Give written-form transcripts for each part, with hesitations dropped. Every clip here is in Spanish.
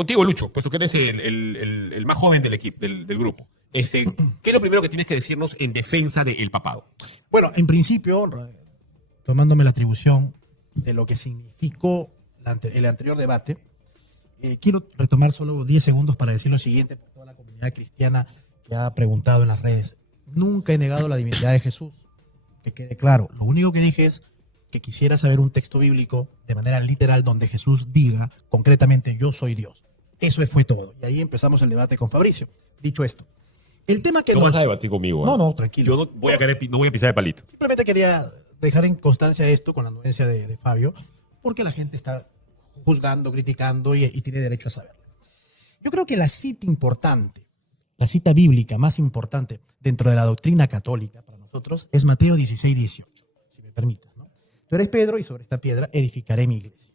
contigo, Lucho, puesto que eres el más joven del equipo, del grupo. ¿Qué es lo primero que tienes que decirnos en defensa del papado? Bueno, en principio, tomándome la atribución de lo que significó el anterior debate, quiero retomar solo 10 segundos para decir lo siguiente por toda la comunidad cristiana que ha preguntado en las redes. Nunca he negado la divinidad de Jesús, que quede claro. Lo único que dije es que quisiera saber un texto bíblico de manera literal donde Jesús diga concretamente yo soy Dios. Eso fue todo. Y ahí empezamos el debate con Fabricio. Dicho esto, el tema que No vas a debatir conmigo. No, tranquilo. Yo no voy a pisar de palito. Simplemente quería dejar en constancia esto con la anuencia de Fabio, porque la gente está juzgando, criticando y tiene derecho a saberlo. Yo creo que la cita importante, la cita bíblica más importante dentro de la doctrina católica para nosotros es Mateo 16:18, si me permites, ¿no? Tú eres Pedro y sobre esta piedra edificaré mi iglesia.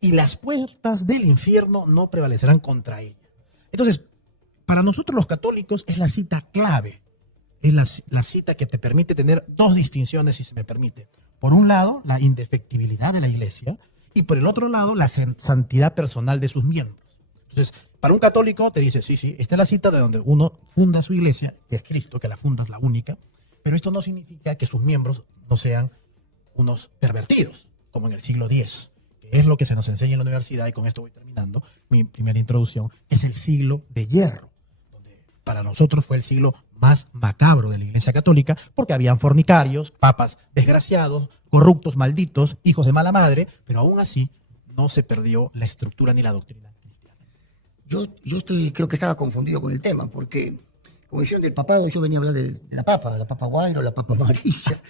Y las puertas del infierno no prevalecerán contra ella. Entonces, para nosotros los católicos es la cita clave. Es la cita que te permite tener dos distinciones, si se me permite. Por un lado, la indefectibilidad de la iglesia y por el otro lado, la santidad personal de sus miembros. Entonces, para un católico te dice, sí, esta es la cita de donde uno funda su iglesia, que es Cristo, que la funda es la única, pero esto no significa que sus miembros no sean unos pervertidos, como en el siglo X, que es lo que se nos enseña en la universidad, y con esto voy terminando mi primera introducción, es el siglo de hierro, donde para nosotros fue el siglo más macabro de la Iglesia Católica, porque habían fornicarios, papas desgraciados, corruptos, malditos, hijos de mala madre, pero aún así no se perdió la estructura ni la doctrina cristiana. Yo creo que estaba confundido con el tema, porque como dijeron del papado, yo venía a hablar de la papa guairo, la papa amarilla,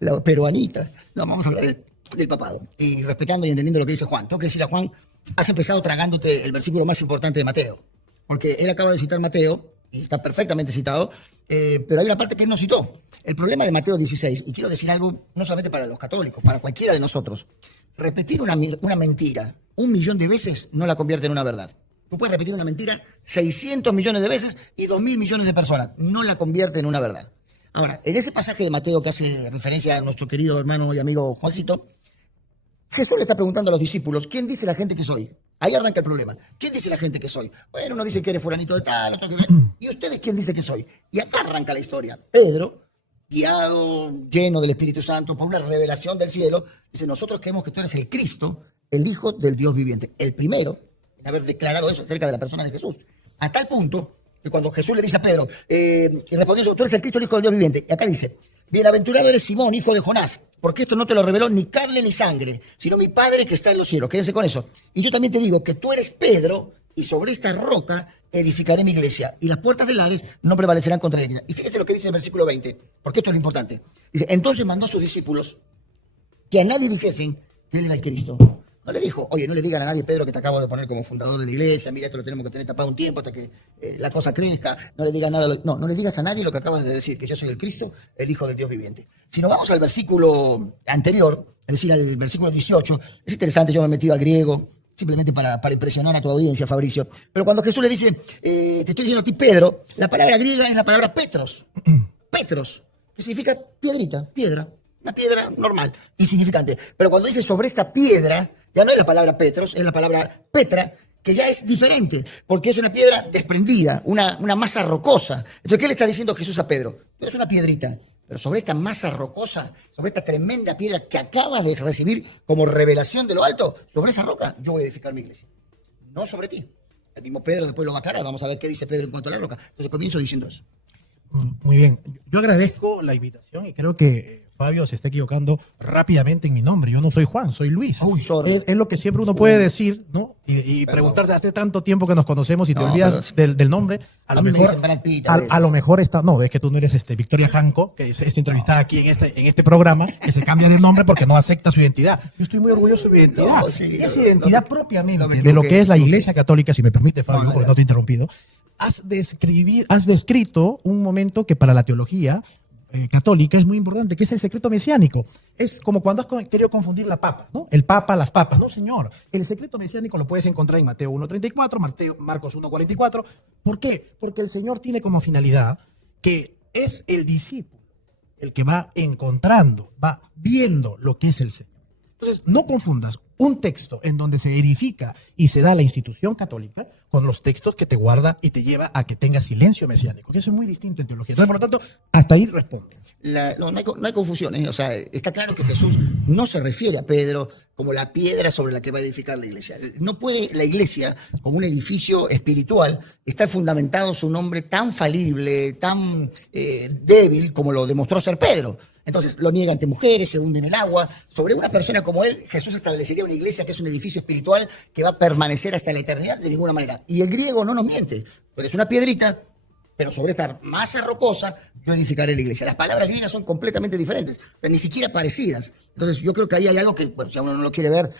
la peruanita. No, vamos a hablar del papado. Y respetando y entendiendo lo que dice Juan. Tengo que decirle a Juan, has empezado tragándote el versículo más importante de Mateo. Porque él acaba de citar Mateo, y está perfectamente citado, pero hay una parte que él no citó. El problema de Mateo 16, y quiero decir algo no solamente para los católicos, para cualquiera de nosotros, repetir una mentira 1.000.000 de veces no la convierte en una verdad. Tú puedes repetir una mentira 600 millones de veces y 2.000 millones de personas. No la convierte en una verdad. Ahora, en ese pasaje de Mateo que hace referencia a nuestro querido hermano y amigo Juancito, Jesús le está preguntando a los discípulos, ¿quién dice la gente que soy? Ahí arranca el problema. ¿Quién dice la gente que soy? Bueno, uno dice que eres fulanito de tal, otro que... ¿Y ustedes quién dice que soy? Y acá arranca la historia. Pedro, guiado, lleno del Espíritu Santo, por una revelación del cielo, dice, nosotros creemos que tú eres el Cristo, el Hijo del Dios viviente. El primero en haber declarado eso acerca de la persona de Jesús. A tal punto que cuando Jesús le dice a Pedro, y respondió, tú eres el Cristo, el Hijo del Dios viviente. Y acá dice, bienaventurado eres Simón, hijo de Jonás, porque esto no te lo reveló ni carne ni sangre, sino mi Padre que está en los cielos. Quédense con eso. Y yo también te digo que tú eres Pedro, y sobre esta roca edificaré mi iglesia, y las puertas del Hades no prevalecerán contra ella. Y fíjense lo que dice en el versículo 20, porque esto es lo importante. Dice, entonces mandó a sus discípulos que a nadie dijesen que él era el Cristo. No le dijo, oye, no le digan a nadie, Pedro, que te acabo de poner como fundador de la iglesia, mira, esto lo tenemos que tener tapado un tiempo hasta que la cosa crezca. No le digan nada, no le digas a nadie lo que acabas de decir, que yo soy el Cristo, el Hijo del Dios viviente. Si nos vamos al versículo anterior, es decir, al versículo 18, es interesante, yo me he metido al griego, simplemente para impresionar a tu audiencia, Fabricio. Pero cuando Jesús le dice, te estoy diciendo a ti, Pedro, la palabra griega es la palabra Petros. Petros, que significa piedrita, piedra. Una piedra normal, insignificante. Pero cuando dice sobre esta piedra, ya no es la palabra Petros, es la palabra Petra, que ya es diferente, porque es una piedra desprendida, una masa rocosa. Entonces, ¿qué le está diciendo Jesús a Pedro? Es una piedrita, pero sobre esta masa rocosa, sobre esta tremenda piedra que acabas de recibir como revelación de lo alto, sobre esa roca yo voy a edificar mi iglesia. No sobre ti. El mismo Pedro después lo va a aclarar. Vamos a ver qué dice Pedro en cuanto a la roca. Entonces comienzo diciendo eso. Muy bien. Yo agradezco la invitación y creo que Fabio se está equivocando rápidamente en mi nombre. Yo no soy Juan, soy Luis. Uy, es lo que siempre uno puede decir, ¿no? Y preguntarse, hace tanto tiempo que nos conocemos y te olvidas del nombre. A lo mejor está... No, es que tú no eres Victoria Janco, que es entrevistada aquí en este programa, que se cambia de nombre porque no acepta su identidad. Yo estoy muy orgulloso de mi identidad. Esa identidad propiamente de lo que es la Iglesia Católica, si me permite, Fabio, porque no te he interrumpido. Has descrito un momento que para la teología católica es muy importante, que es el secreto mesiánico. Es como cuando has querido confundir la papa, ¿no? El papa, las papas. No, señor. El secreto mesiánico lo puedes encontrar en Mateo 1.34, Marcos 1.44. ¿Por qué? Porque el Señor tiene como finalidad que es el discípulo el que va encontrando, va viendo lo que es el Señor. Entonces, no confundas un texto en donde se edifica y se da la institución católica con los textos que te guarda y te lleva a que tengas silencio mesiánico, que eso es muy distinto en teología. Entonces, por lo tanto, hasta ahí responde. No hay confusión, ¿eh? O sea, está claro que Jesús no se refiere a Pedro como la piedra sobre la que va a edificar la iglesia. No puede la iglesia, como un edificio espiritual, estar fundamentado su nombre tan falible, tan débil como lo demostró ser Pedro. Entonces lo niega ante mujeres, se hunde en el agua. Sobre una persona como él, Jesús establecería una iglesia que es un edificio espiritual que va a permanecer hasta la eternidad de ninguna manera. Y el griego no nos miente. Tú eres una piedrita, pero sobre esta masa rocosa yo edificaré la iglesia. Las palabras griegas son completamente diferentes, o sea, ni siquiera parecidas. Entonces yo creo que ahí hay algo que, bueno, si uno no lo quiere ver,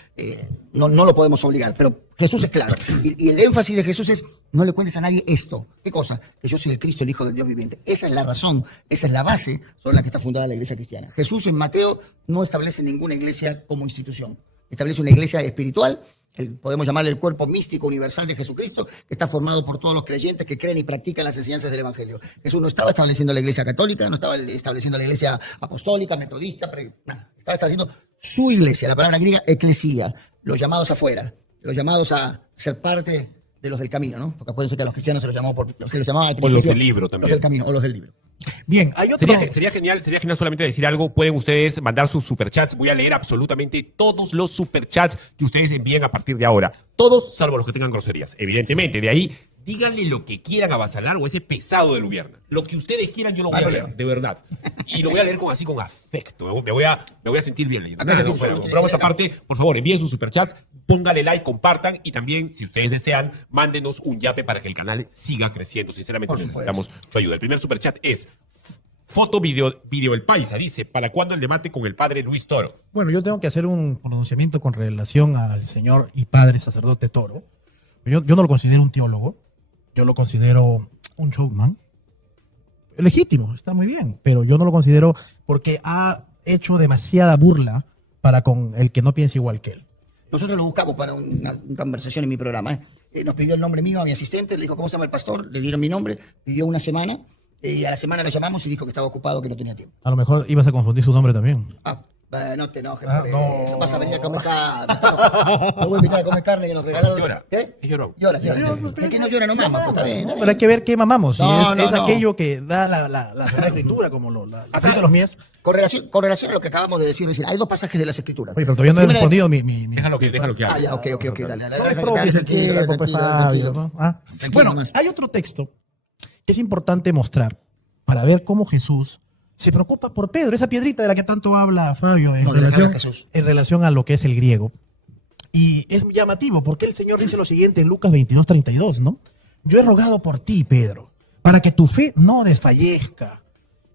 no lo podemos obligar. Pero Jesús es claro. Y el énfasis de Jesús es, no le cuentes a nadie esto. ¿Qué cosa? Que yo soy el Cristo, el Hijo del Dios viviente. Esa es la razón, esa es la base sobre la que está fundada la iglesia cristiana. Jesús en Mateo no establece ninguna iglesia como institución. Establece una iglesia espiritual, podemos llamarle el cuerpo místico universal de Jesucristo, que está formado por todos los creyentes que creen y practican las enseñanzas del Evangelio. Jesús no estaba estableciendo la iglesia católica, no estaba estableciendo la iglesia apostólica, metodista, estaba estableciendo su iglesia, la palabra griega eclesía, los llamados afuera, los llamados a ser parte de los del camino, ¿no? Porque acuérdense que a los cristianos se los llamaba al principio. O los del libro también. Los del camino, o los del libro. Bien, hay otro... Sería genial solamente decir algo. Pueden ustedes mandar sus superchats. Voy a leer absolutamente todos los superchats que ustedes envíen a partir de ahora. Todos, salvo los que tengan groserías, evidentemente. De ahí, díganle lo que quieran a Basalar o ese pesado de Lubierna. Lo que ustedes quieran, yo lo voy a leer, de verdad. Y lo voy a leer con afecto. Me voy a sentir bien leyendo. Pero esa parte, por favor, envíen sus superchats, pónganle like, compartan y también, si ustedes desean, mándenos un yape para que el canal siga creciendo. Sinceramente, necesitamos tu ayuda. El primer superchat es Foto Video El Paisa. Dice, ¿para cuándo el debate con el padre Luis Toro? Bueno, yo tengo que hacer un pronunciamiento con relación al señor y padre sacerdote Toro. Yo no lo considero un teólogo, yo lo considero un showman. Legítimo, está muy bien, pero yo no lo considero porque ha hecho demasiada burla para con el que no piensa igual que él. Nosotros lo buscamos para una conversación en mi programa. Nos pidió el nombre mío a mi asistente, le dijo, ¿cómo se llama el pastor? Le dieron mi nombre, pidió una semana, y a la semana lo llamamos y dijo que estaba ocupado, que no tenía tiempo. A lo mejor ibas a confundir su nombre también. No te enojes. No. Vas a venir a comer carne. Te voy a invitar a comer carne que nos regalaron. Llora. ¿Qué? Lloró. Llora. Es que no llora, no mama. Pues, está bien. No, pero hay que ver qué mamamos. Si No, es no. aquello que da la Sagrada Escritura, como la fruta de los mies. Con relación a lo que acabamos de decir, hay dos pasajes de las Escrituras. Oye, pero todavía no he Primera- respondido mi... Déjalo que hable. Ya, ok, dale. No es propio ese tiempo, pues, Fabio, ¿no? Tranquilo Bueno, nomás. hay otro texto que es importante mostrar para ver cómo Jesús se preocupa por Pedro, esa piedrita de la que tanto habla Fabio en relación a lo que es el griego. Y es llamativo porque el Señor dice lo siguiente en Lucas 22:32, ¿no? Yo he rogado por ti, Pedro, para que tu fe no desfallezca.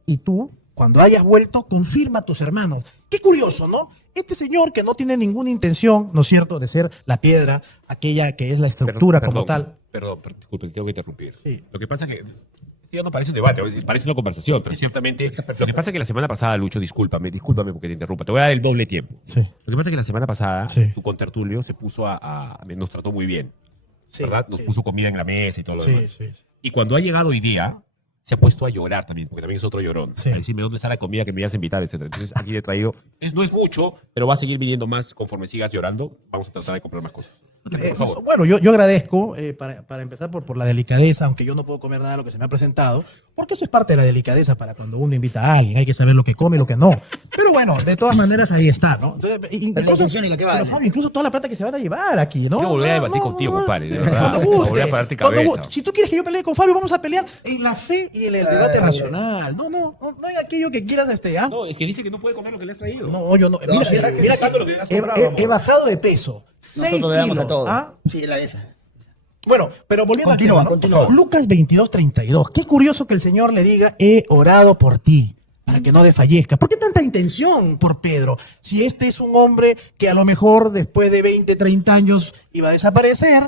Y tú, cuando hayas vuelto, confirma a tus hermanos. Qué curioso, ¿no? Este señor que no tiene ninguna intención, ¿no es cierto?, de ser la piedra, aquella que es la estructura como tal. Perdón, disculpe, tengo que interrumpir. Sí. Lo que pasa es que esto ya no parece un debate, parece una conversación, pero ciertamente lo que pasa es que la semana pasada, Lucho, discúlpame porque te interrumpa, te voy a dar el doble tiempo. Sí. Lo que pasa es que la semana pasada, Sí. tu contertulio se puso nos trató muy bien, Sí, ¿verdad? Nos sí. puso comida en la mesa y todo lo Sí, demás. sí, sí. Y cuando ha llegado hoy día, se ha puesto a llorar también, porque también es otro llorón. Sí. A decirme dónde está la comida que me ibas a invitar, etc. Entonces aquí le he traído, no es mucho, pero va a seguir viniendo más conforme sigas llorando. Vamos a tratar de comprar más cosas. Por favor. Bueno, yo agradezco, para empezar por la delicadeza, aunque yo no puedo comer nada de lo que se me ha presentado, porque eso es parte de la delicadeza para cuando uno invita a alguien, hay que saber lo que come y lo que no. Pero bueno, de todas maneras ahí está, ¿no? Entonces, la intención es la que vale. pero, Fabio, incluso toda la plata que se van a llevar aquí, ¿no? Quiero volver a No, debatir no, contigo, no. compadre, de verdad. Cuando guste. Volver a pararte Cuando cabeza. guste. Si tú quieres que yo pelee con Fabio, vamos a pelear en la fe y en el debate racional. No hay aquello que quieras No, es que dice que no puede comer lo que le has traído. No, yo no. Mira, será que mira pensando lo que has que comprado, he bajado de peso. 6 Nosotros le damos kilos. a todo. ¿Ah? Sí, la esa. Bueno, pero volviendo Continúa, al tema, ¿no? continúa. Lucas 22:32. Qué curioso que el Señor le diga, he orado por ti, para que no desfallezca. ¿Por qué tanta intención por Pedro? Si este es un hombre que a lo mejor después de 20, 30 años iba a desaparecer,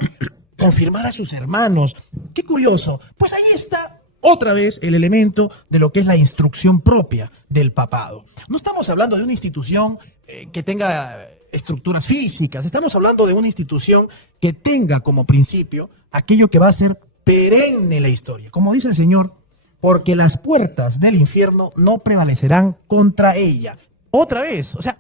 confirmar a sus hermanos. Qué curioso. Pues ahí está otra vez el elemento de lo que es la instrucción propia del papado. No estamos hablando de una institución que tenga estructuras físicas, estamos hablando de una institución que tenga como principio aquello que va a ser perenne en la historia. Como dice el Señor, porque las puertas del infierno no prevalecerán contra ella. Otra vez, o sea,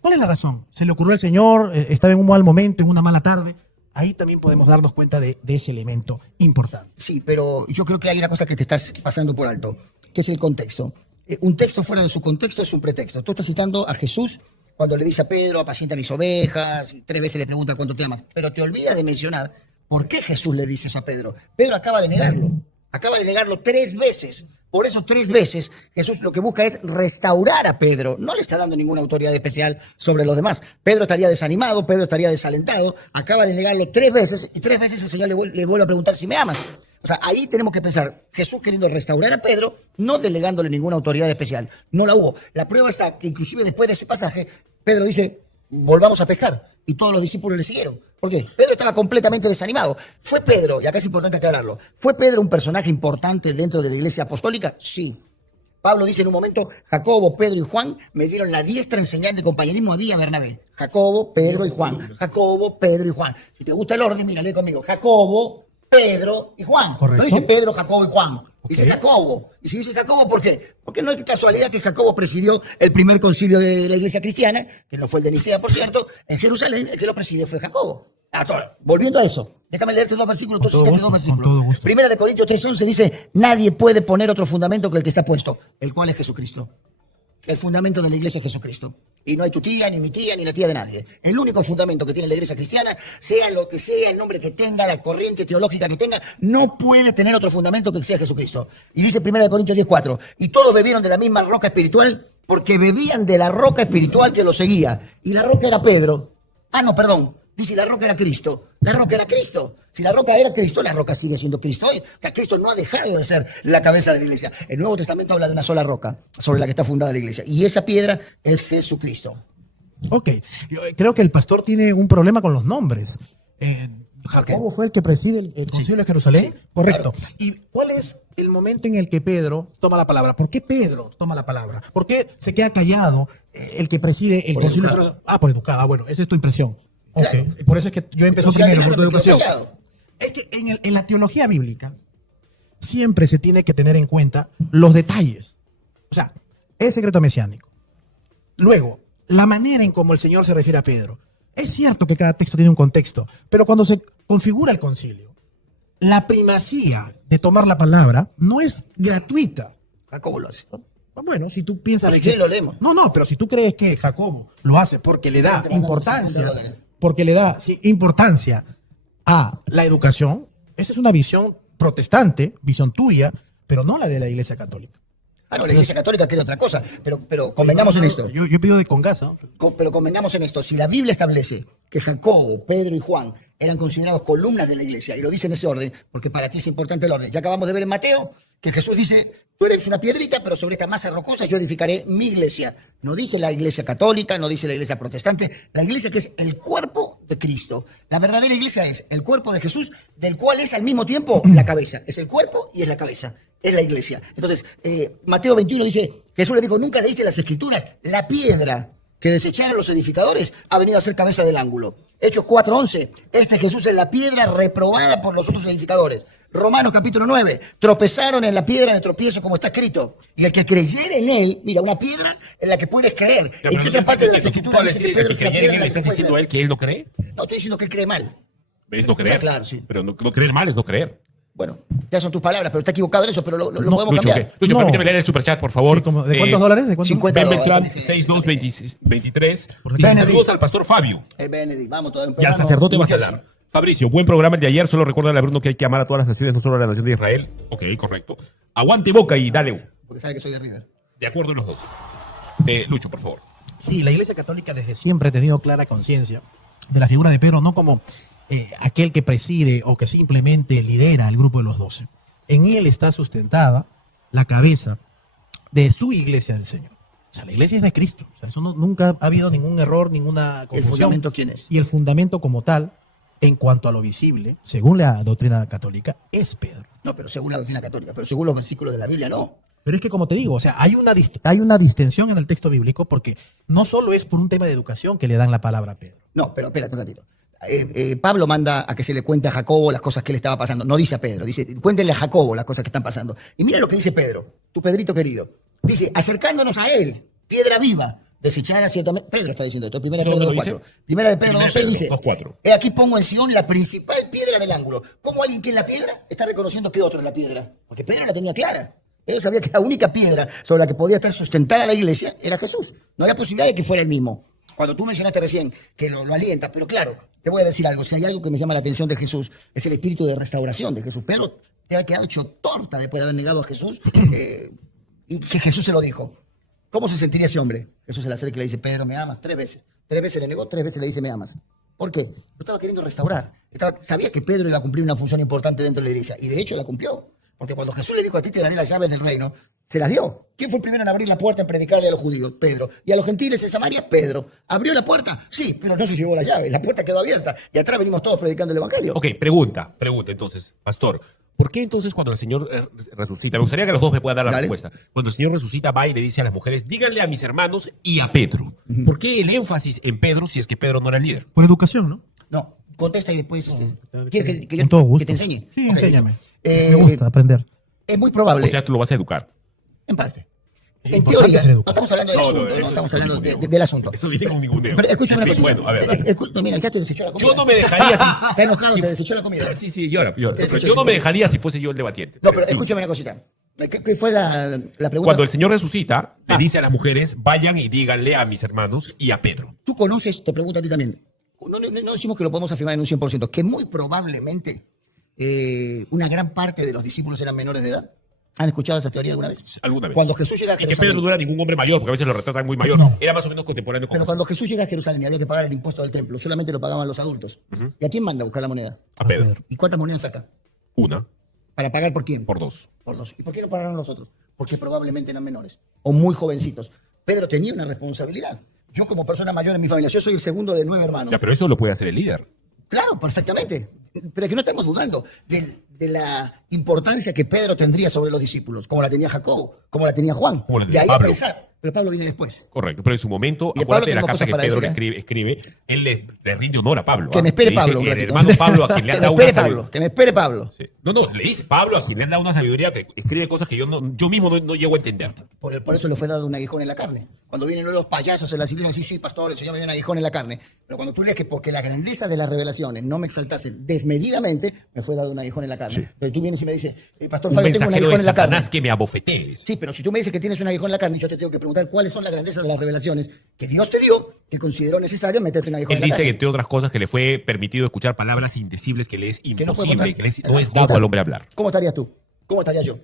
¿Cuál es la razón? ¿Se le ocurrió al Señor? ¿Estaba en un mal momento, en una mala tarde? Ahí también podemos darnos cuenta de ese elemento importante. Sí, pero yo creo que hay una cosa que te estás pasando por alto, que es el contexto. Un texto fuera de su contexto es un pretexto. Tú estás citando a Jesús cuando le dice a Pedro, apacienta mis ovejas, y 3 veces le pregunta cuánto te amas. Pero te olvidas de mencionar por qué Jesús le dice eso a Pedro. Pedro acaba de negarlo. Acaba de negarlo 3 veces. Por eso 3 veces Jesús lo que busca es restaurar a Pedro. No le está dando ninguna autoridad especial sobre los demás. Pedro estaría desanimado, Pedro estaría desalentado. Acaba de negarlo 3 veces y 3 veces el Señor le vuelve a preguntar si me amas. O sea, ahí tenemos que pensar, Jesús queriendo restaurar a Pedro, no delegándole ninguna autoridad especial. No la hubo. La prueba está que inclusive después de ese pasaje, Pedro dice, volvamos a pescar. Y todos los discípulos le siguieron. ¿Por qué? Pedro estaba completamente desanimado. ¿Fue Pedro, y acá es importante aclararlo, ¿fue Pedro un personaje importante dentro de la iglesia apostólica? Sí. Pablo dice en un momento, Jacobo, Pedro y Juan me dieron la diestra en señal de compañerismo a Vía Bernabé. Jacobo, Pedro y Juan. Jacobo, Pedro y Juan. Si te gusta el orden, mira, lee conmigo. Jacobo, Pedro y Juan. Correcto. No dice Pedro, Jacobo y Juan. Dice Ok. Jacobo. Y si dice Jacobo, ¿por qué? Porque no es casualidad que Jacobo presidió el primer concilio de la iglesia cristiana, que no fue el de Nicea, por cierto, en Jerusalén, el que lo presidió fue Jacobo. Ahora, volviendo a eso, déjame leerte 2 versículos, tú Con todo citaste 2 gusto, con versículos. todo gusto. Primera de Corintios 3:11 dice, nadie puede poner otro fundamento que el que está puesto, el cual es Jesucristo. El fundamento de la iglesia es Jesucristo. Y no hay tu tía, ni mi tía, ni la tía de nadie. El único fundamento que tiene la iglesia cristiana, sea lo que sea, el nombre que tenga, la corriente teológica que tenga, no puede tener otro fundamento que sea Jesucristo. Y dice 1 Corintios 10:4, y todos bebieron de la misma roca espiritual porque bebían de la roca espiritual que los seguía. Y la roca era Pedro. Ah, no, perdón. Dice, la roca era Cristo. La roca era Cristo. Si la roca era Cristo, la roca sigue siendo Cristo hoy. O sea, Cristo no ha dejado de ser la cabeza de la iglesia. El Nuevo Testamento habla de una sola roca sobre la que está fundada la iglesia. Y esa piedra es Jesucristo. Ok, yo creo que el pastor tiene un problema con los nombres. Jacobo fue el que preside el concilio de Jerusalén. Sí, Correcto. claro. ¿Y cuál es el momento en el que Pedro toma la palabra? ¿Por qué Pedro toma la palabra? ¿Por qué se queda callado el que preside el Por concilio de educado. Jerusalén? Ah, por educado. Ah, bueno, esa es tu impresión. Ok, Claro. por eso es que yo empecé O sea, primero, por tu me quedé educación. callado. Es que en la teología bíblica siempre se tiene que tener en cuenta los detalles. O sea, es secreto mesiánico. Luego, la manera en cómo el Señor se refiere a Pedro. Es cierto que cada texto tiene un contexto, pero cuando se configura el concilio, la primacía de tomar la palabra no es gratuita. Jacobo lo hace. Bueno, si tú piensas No, si que... quieres lo leemos. No, pero si tú crees que Jacobo lo hace porque le da Te mandan importancia, $60. porque le da importancia a la educación, esa es una visión protestante, visión tuya, pero no la de la Iglesia Católica. Ah, no, la iglesia católica quiere otra cosa. Pero convengamos en esto. Yo pido de Congasa. Pero convengamos en esto, si la Biblia establece que Jacobo, Pedro y Juan eran considerados columnas de la iglesia, y lo dice en ese orden, porque para ti es importante el orden. Ya acabamos de ver en Mateo que Jesús dice, tú eres una piedrita, pero sobre esta masa rocosa yo edificaré mi iglesia. No dice la iglesia católica, no dice la iglesia protestante, la iglesia que es el cuerpo de Cristo. La verdadera iglesia es el cuerpo de Jesús, del cual es al mismo tiempo la cabeza. Es el cuerpo y es la cabeza. Es la iglesia. Entonces, Mateo 21 dice, Jesús le dijo, ¿nunca leíste las escrituras? La piedra que desecharon los edificadores ha venido a ser cabeza del ángulo. Hechos 4:11, este Jesús es la piedra reprobada por los otros edificadores. Romanos capítulo 9, tropezaron en la piedra de tropiezo como está escrito. Y el que creyera en él, mira, una piedra en la que puedes creer. ¿En qué otra parte de las escrituras dice que Pedro es una piedra en ¿Le la que estás puedes diciendo a creer? él que él no cree? No, estoy diciendo que él cree mal. Es no creer. Claro, sí. Pero no creer mal es no creer. Bueno, ya son tus palabras, pero está equivocado en eso, pero lo podemos Lucho, cambiar. Lucho, No. permíteme leer el superchat, por favor. Sí, ¿de cuántos dólares? ¿De cuántos? 50 Ben dólares. Beltrán 6223. Benedict. Saludos al pastor Fabio Benedict, vamos todavía. y al sacerdote Basalar. Fabricio, buen programa el de ayer. Solo recuerda a Bruno que hay que amar a todas las naciones, no solo a la nación de Israel. Ok, correcto. Aguante Boca y dale. Porque sabe que soy de River. De acuerdo en los dos. Lucho, por favor. Sí, la Iglesia Católica desde siempre ha tenido clara conciencia de la figura de Pedro, no como aquel que preside o que simplemente lidera al grupo de los 12. En él está sustentada la cabeza de su iglesia del Señor. O sea, la iglesia es de Cristo. O sea, eso nunca ha habido ningún error, ninguna ¿El confusión. fundamento quién es? Y el fundamento como tal, en cuanto a lo visible, según la doctrina católica, es Pedro. No, pero según la doctrina católica, pero según los versículos de la Biblia, no. Pero es que, como te digo, o sea, hay una distensión en el texto bíblico porque no solo es por un tema de educación que le dan la palabra a Pedro. No, pero espérate un ratito. Pablo manda a que se le cuente a Jacobo las cosas que le estaba pasando. No dice a Pedro, dice, cuéntenle a Jacobo las cosas que están pasando. Y mira lo que dice Pedro, tu Pedrito querido. Dice, acercándonos a él, piedra viva, desechada ciertamente. Pedro está diciendo esto, primera de ¿Eso Pedro dónde lo 2:4. Primera de Pedro Primera de 2:6 Pedro dice: 2:4. He aquí pongo en Sion la principal piedra del ángulo. ¿Cómo alguien que en la piedra está reconociendo que otro es la piedra? Porque Pedro la tenía clara. Pedro sabía que la única piedra sobre la que podía estar sustentada la iglesia era Jesús. No había posibilidad de que fuera el mismo. Cuando tú mencionaste recién que lo alientas, pero claro, te voy a decir algo. Si hay algo que me llama la atención de Jesús, es el espíritu de restauración de Jesús. Pedro te había quedado hecho torta después de haber negado a Jesús y que Jesús se lo dijo. ¿Cómo se sentiría ese hombre? Jesús se le acerca y le dice: Pedro, me amas 3 veces. 3 veces le negó, 3 veces le dice: me amas. ¿Por qué? Lo estaba queriendo restaurar. Sabía que Pedro iba a cumplir una función importante dentro de la iglesia. Y de hecho la cumplió. Porque cuando Jesús le dijo: a ti te daré las llaves del reino, se las dio. ¿Quién fue el primero en abrir la puerta en predicarle a los judíos? Pedro. ¿Y a los gentiles en Samaria? Pedro. ¿Abrió la puerta? Sí, pero no se llevó las llaves. La puerta quedó abierta. Y atrás venimos todos predicando el evangelio. Ok, pregunta entonces, pastor. ¿Por qué entonces cuando el Señor resucita? Me gustaría que los dos me puedan dar la Dale. respuesta. Cuando el Señor resucita, va y le dice a las mujeres: díganle a mis hermanos y a Pedro. ¿Por qué el énfasis en Pedro si es que Pedro no era el líder? Por educación, ¿no? No, contesta y después. ¿Quieres que yo Con todo gusto. que te enseñe? Sí, Ok, enséñame. listo. Me gusta aprender. Es muy probable. O sea, tú lo vas a educar. En parte. Es En importante teoría, ser no educado. estamos hablando del No, asunto, eso no sí estamos con hablando ningún del asunto. Eso viene con ningún dedo. Pero escúchame En una fin, cosa. bueno, a ver. Mira, ya te desechó la comida. Yo no me dejaría si... Está enojado, si- te desechó la comida. Sí, sí, llora. Eso Yo no me dejaría si fuese yo el debatiente. No, pero escúchame una cosita. ¿Qué fue la pregunta? Cuando el Señor resucita, le dice a las mujeres: vayan y díganle a mis hermanos y a Pedro. Tú conoces, te pregunto a ti también. No decimos que lo podemos afirmar en un 100%, que muy probablemente una gran parte de los discípulos eran menores de edad. ¿Han escuchado esa teoría alguna vez? Alguna vez. Cuando Jesús llega a Y que Jerusalén. Pedro no era ningún hombre mayor, porque a veces lo retratan muy mayor. Era más o menos contemporáneo con Pero Jesús. cuando Jesús llega a Jerusalén y había que pagar el impuesto del templo, solamente lo pagaban los adultos. ¿Y a quién manda a buscar la moneda? A Pedro. ¿Y cuántas monedas saca? Una ¿Para pagar por quién? por 2. Por 2. ¿Y por qué no pagaron los otros? Porque probablemente eran menores o muy jovencitos. Pedro tenía una responsabilidad. Yo como persona mayor en mi familia, yo soy el segundo de 9 hermanos. Ya, pero eso lo puede hacer el líder. Claro, perfectamente. Pero es que no estamos dudando de la importancia que Pedro tendría sobre los discípulos, como la tenía Jacobo, como la tenía Juan. Como la De tenía ahí Pablo. a pensar. Pero Pablo viene después. Correcto, pero en su momento, Y de acuérdate de Pablo la tengo carta que cosas para Pedro decir, escribe, él le rinde honor a Pablo. Que ¿ah? me espere Le dice, Pablo un el ratito. hermano Pablo, a quien le Que han me dado una espere sabiduría. Pablo, que me espere Pablo. Sí. No, le dice Pablo, a quien le han dado una sabiduría que escribe cosas que yo mismo no llego a entender. Por eso le fue dado un aguijón en la carne. Cuando vienen los payasos en las iglesias, sí, pastor, el Señor me dio un aguijón en la carne. Pero cuando tú lees que porque la grandeza de las revelaciones no me exaltasen desmedidamente, me fue dado un aguijón en la carne. Sí. Entonces tú vienes y me dices: pastor Un Fabio, tengo un mensajero aguijón de en la carne. Satanás que me abofetees. Sí, pero si tú me dices que tienes un aguijón en la carne, yo te tengo que preguntar cuáles son las grandezas de las revelaciones que Dios te dio, que consideró necesario meterte un aguijón Él en la dice, carne. entre otras cosas, que le fue permitido escuchar palabras indecibles que le es Que no puede imposible, contar. que no es dado al hombre hablar. ¿Cómo estarías tú? ¿Cómo estaría yo?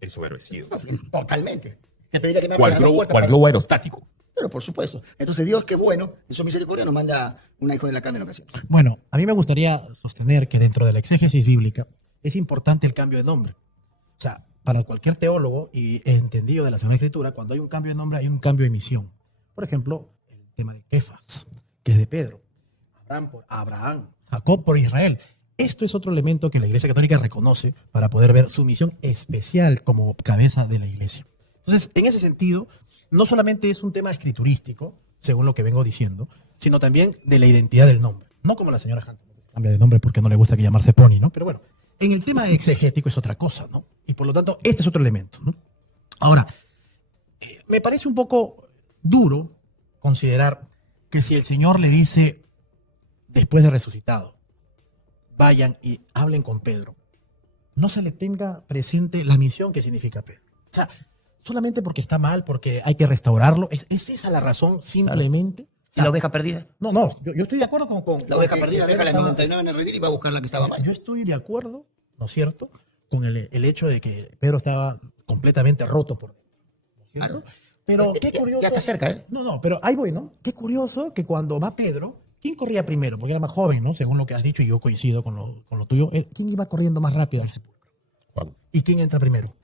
Ensoberbecido. Totalmente. Te pediría que me abras Cual las dos globo, puertas cual para- globo aerostático. Pero por supuesto. Entonces Dios, que bueno, en su misericordia nos manda un aguijón en la carne en ocasiones. Bueno, a mí me gustaría sostener que dentro de la exégesis bíblica es importante el cambio de nombre. O sea, para cualquier teólogo y entendido de la Sagrada Escritura, cuando hay un cambio de nombre hay un cambio de misión. Por ejemplo, el tema de Kefas, que es de Pedro. Abraham por Abraham, Jacob por Israel. Esto es otro elemento que la Iglesia Católica reconoce para poder ver su misión especial como cabeza de la Iglesia. Entonces, en ese sentido, no solamente es un tema escriturístico, según lo que vengo diciendo, sino también de la identidad del nombre. No como la señora Hunt, que cambia de nombre porque no le gusta que llamarse Pony, ¿no? Pero bueno, en el tema exegético es otra cosa, ¿no? Y por lo tanto, este es otro elemento, ¿no? Ahora, me parece un poco duro considerar que si el Señor le dice, después de resucitado, vayan y hablen con Pedro, no se le tenga presente la misión que significa Pedro. O sea, solamente porque está mal, porque hay que restaurarlo, ¿es esa la razón simplemente? ¿Y la oveja perdida? No, yo estoy de acuerdo con La oveja que perdida, Pedro déjala en estaba- 99 en el redil y va a buscar la que estaba mal. Yo estoy de acuerdo, ¿no es cierto?, con el hecho de que Pedro estaba completamente roto por dentro, ¿no es cierto? Claro. Pero Ya- qué ya- curioso. ya está cerca, ¿eh? No, pero ahí voy, ¿no? Qué curioso que cuando va Pedro, ¿quién corría primero? Porque era más joven, ¿no? Según lo que has dicho, y yo coincido con lo tuyo. ¿Quién iba corriendo más rápido al sepulcro? Juan. ¿Y quién entra primero?